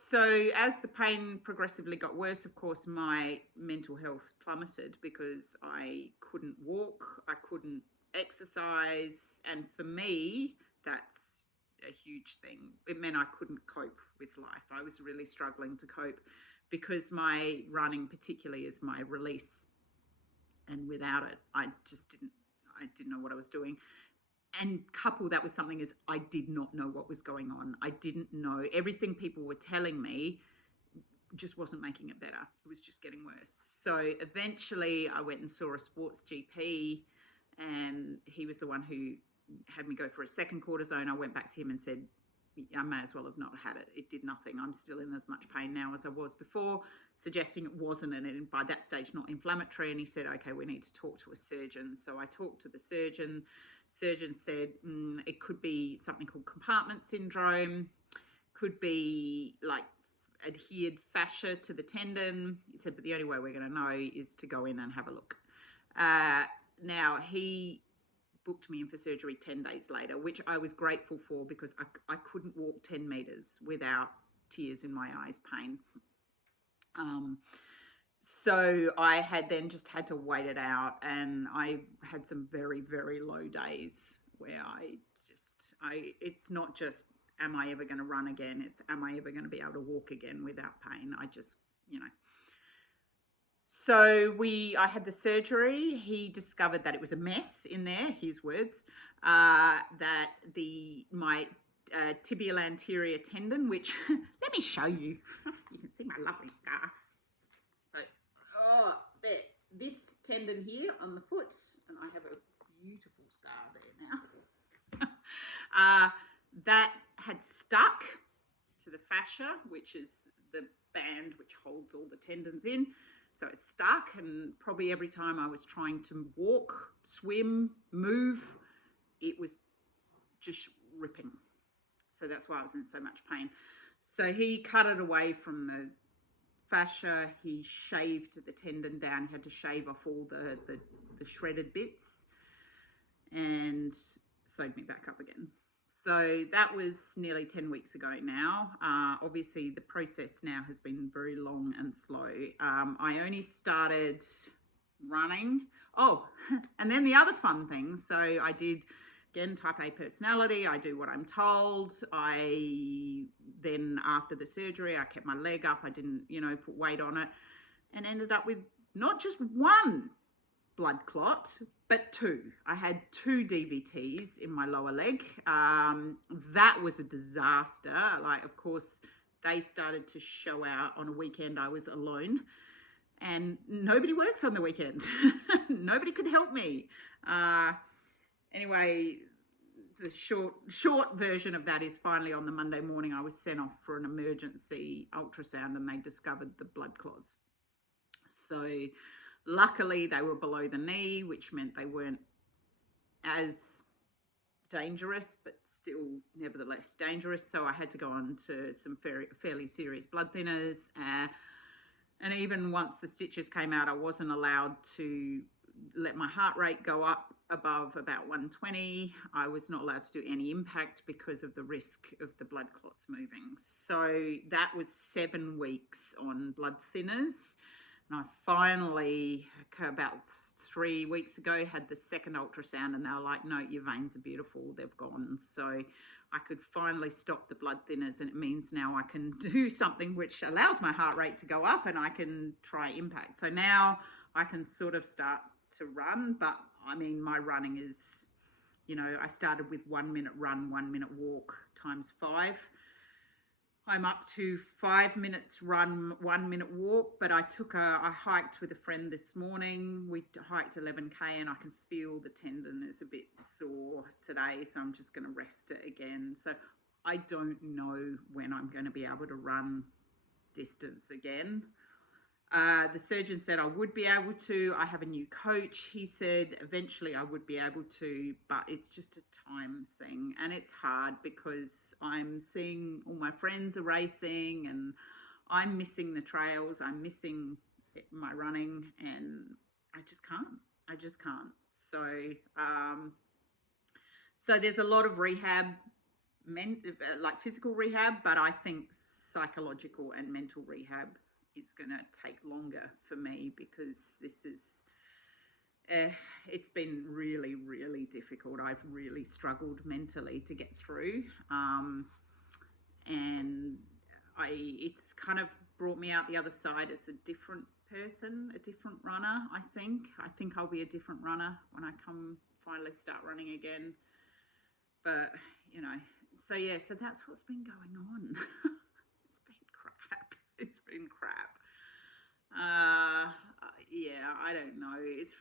So as the pain progressively got worse, of course, my mental health plummeted because I couldn't walk, I couldn't exercise, and for me, that's a huge thing. It meant I couldn't cope with life. I was really struggling to cope because my running particularly is my release, and without it, I didn't know what I was doing. And couple that with something is I did not know what was going on. I didn't know. Everything people were telling me just wasn't making it better. It was just getting worse. So eventually I went and saw a sports GP, and he was the one who had me go for a second cortisone. I went back to him and said, I may as well have not had it. It did nothing. I'm still in as much pain now as I was before, suggesting it wasn't, and by that stage, not inflammatory. And he said, okay, we need to talk to a surgeon. So I talked to the surgeon. Surgeon said it could be something called compartment syndrome, could be like adhered fascia to the tendon. He said, but the only way we're going to know is to go in and have a look. Now, he booked me in for surgery 10 days later, which I was grateful for because I couldn't walk 10 meters without tears in my eyes, pain. So I had then just had to wait it out, and I had some very, very low days where it's not just, am I ever going to run again? It's, am I ever going to be able to walk again without pain? I just, So I had the surgery. He discovered that it was a mess in there, his words, that my tibial anterior tendon, which, let me show you. You can see my lovely scar. So, there, this tendon here on the foot, and I have a beautiful scar there now. That had stuck to the fascia, which is the band which holds all the tendons in. So it stuck, and probably every time I was trying to walk, swim, move, it was just ripping. So that's why I was in so much pain. So he cut it away from the fascia. He shaved the tendon down. He had to shave off all the shredded bits and sewed me back up again. So that was nearly 10 weeks ago now. Obviously, the process now has been very long and slow. I only started running. Oh, and then the other fun thing. So I did, again, type A personality. I do what I'm told. Then after the surgery, I kept my leg up. I didn't, put weight on it, and ended up with not just one blood clot, but two. I had 2 DVTs in my lower leg. That was a disaster. Like, of course, they started to show out on a weekend. I was alone, and nobody works on the weekend. Nobody could help me. Anyway, the short version of that is finally on the Monday morning, I was sent off for an emergency ultrasound, and they discovered the blood clots. So luckily, they were below the knee, which meant they weren't as dangerous, but still nevertheless dangerous. So I had to go on to some fairly serious blood thinners. And even once the stitches came out, I wasn't allowed to let my heart rate go up above about 120. I was not allowed to do any impact because of the risk of the blood clots moving. So that was 7 weeks on blood thinners. And I finally, about 3 weeks ago, had the second ultrasound, and they were like, no, your veins are beautiful, they've gone. So I could finally stop the blood thinners, and it means now I can do something which allows my heart rate to go up, and I can try impact. So now I can sort of start to run, but I mean, my running is, I started with 1 minute run, 1 minute walk times 5. I'm up to 5 minutes run, 1 minute walk, but I hiked with a friend this morning. We hiked 11K, and I can feel the tendon is a bit sore today, so I'm just going to rest it again. So I don't know when I'm going to be able to run distance again. The surgeon said I would be able to. I have a new coach. He said eventually I would be able to, but it's just a time thing, and it's hard because I'm seeing all my friends are racing, and I'm missing the trails. I'm missing my running, and I just can't. So there's a lot of rehab, like physical rehab, but I think psychological and mental rehab is going to take longer for me, because this is, it's been really, really difficult. I've really struggled mentally to get through, and it's kind of brought me out the other side as a different person, a different runner. I think I'll be a different runner when I finally start running again. But so that's what's been going on. It's been crap. yeah, I don't know.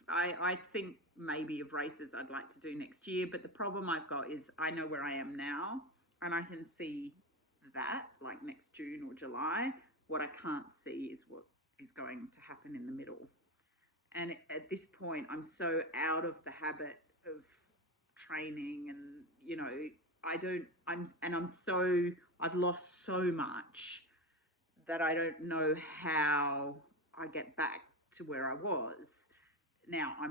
I think maybe of races I'd like to do next year, but the problem I've got is I know where I am now, and I can see that like next June or July. What I can't see is what is going to happen in the middle. And at this point, I'm so out of the habit of training, and I've lost so much that I don't know how I get back to where I was. Now I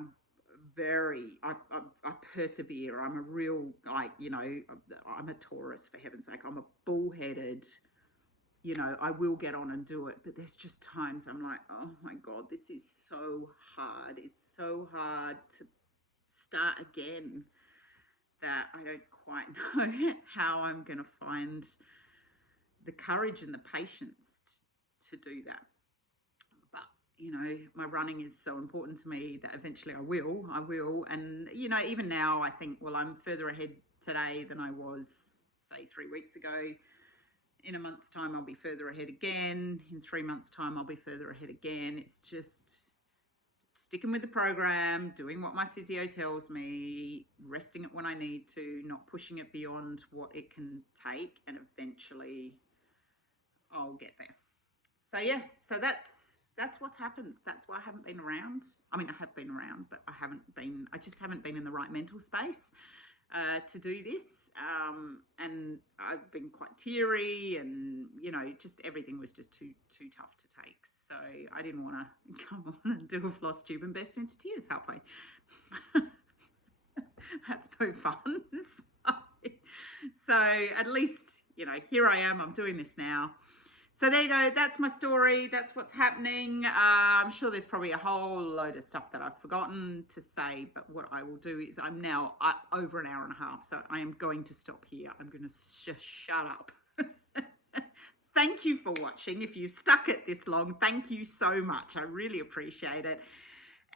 persevere. I'm a real, I'm a Taurus, for heaven's sake. I'm a bullheaded, I will get on and do it. But there's just times I'm like, oh my God, this is so hard. It's so hard to start again that I don't quite know how I'm going to find the courage and the patience to do that. But my running is so important to me that eventually I will. And even now I think, well, I'm further ahead today than I was, say, 3 weeks ago. In a month's time I'll be further ahead again. In 3 months' time I'll be further ahead again. It's just sticking with the program, doing what my physio tells me, resting it when I need to, not pushing it beyond what it can take, and eventually I'll get there. So yeah, so that's what's happened. That's why I haven't been around. I mean, I have been around, but I just haven't been in the right mental space to do this. And I've been quite teary, and just everything was just too tough to take. So I didn't want to come on and do a FlossTube and burst into tears halfway. That's no fun. So at least, here I am. I'm doing this now. So there you go. That's my story. That's what's happening. I'm sure there's probably a whole load of stuff that I've forgotten to say, but what I will do is I'm now over an hour and a half, so I am going to stop here. I'm going to just shut up. Thank you for watching. If you stuck it this long, thank you so much. I really appreciate it.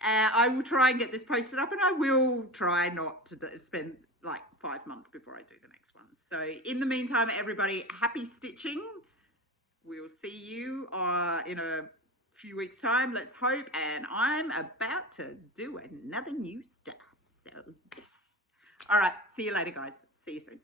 I will try and get this posted up, and I will try not to spend like 5 months before I do the next one. So in the meantime, everybody, happy stitching. We'll see you in a few weeks' time, let's hope. And I'm about to do another new stuff. So, all right. See you later, guys. See you soon.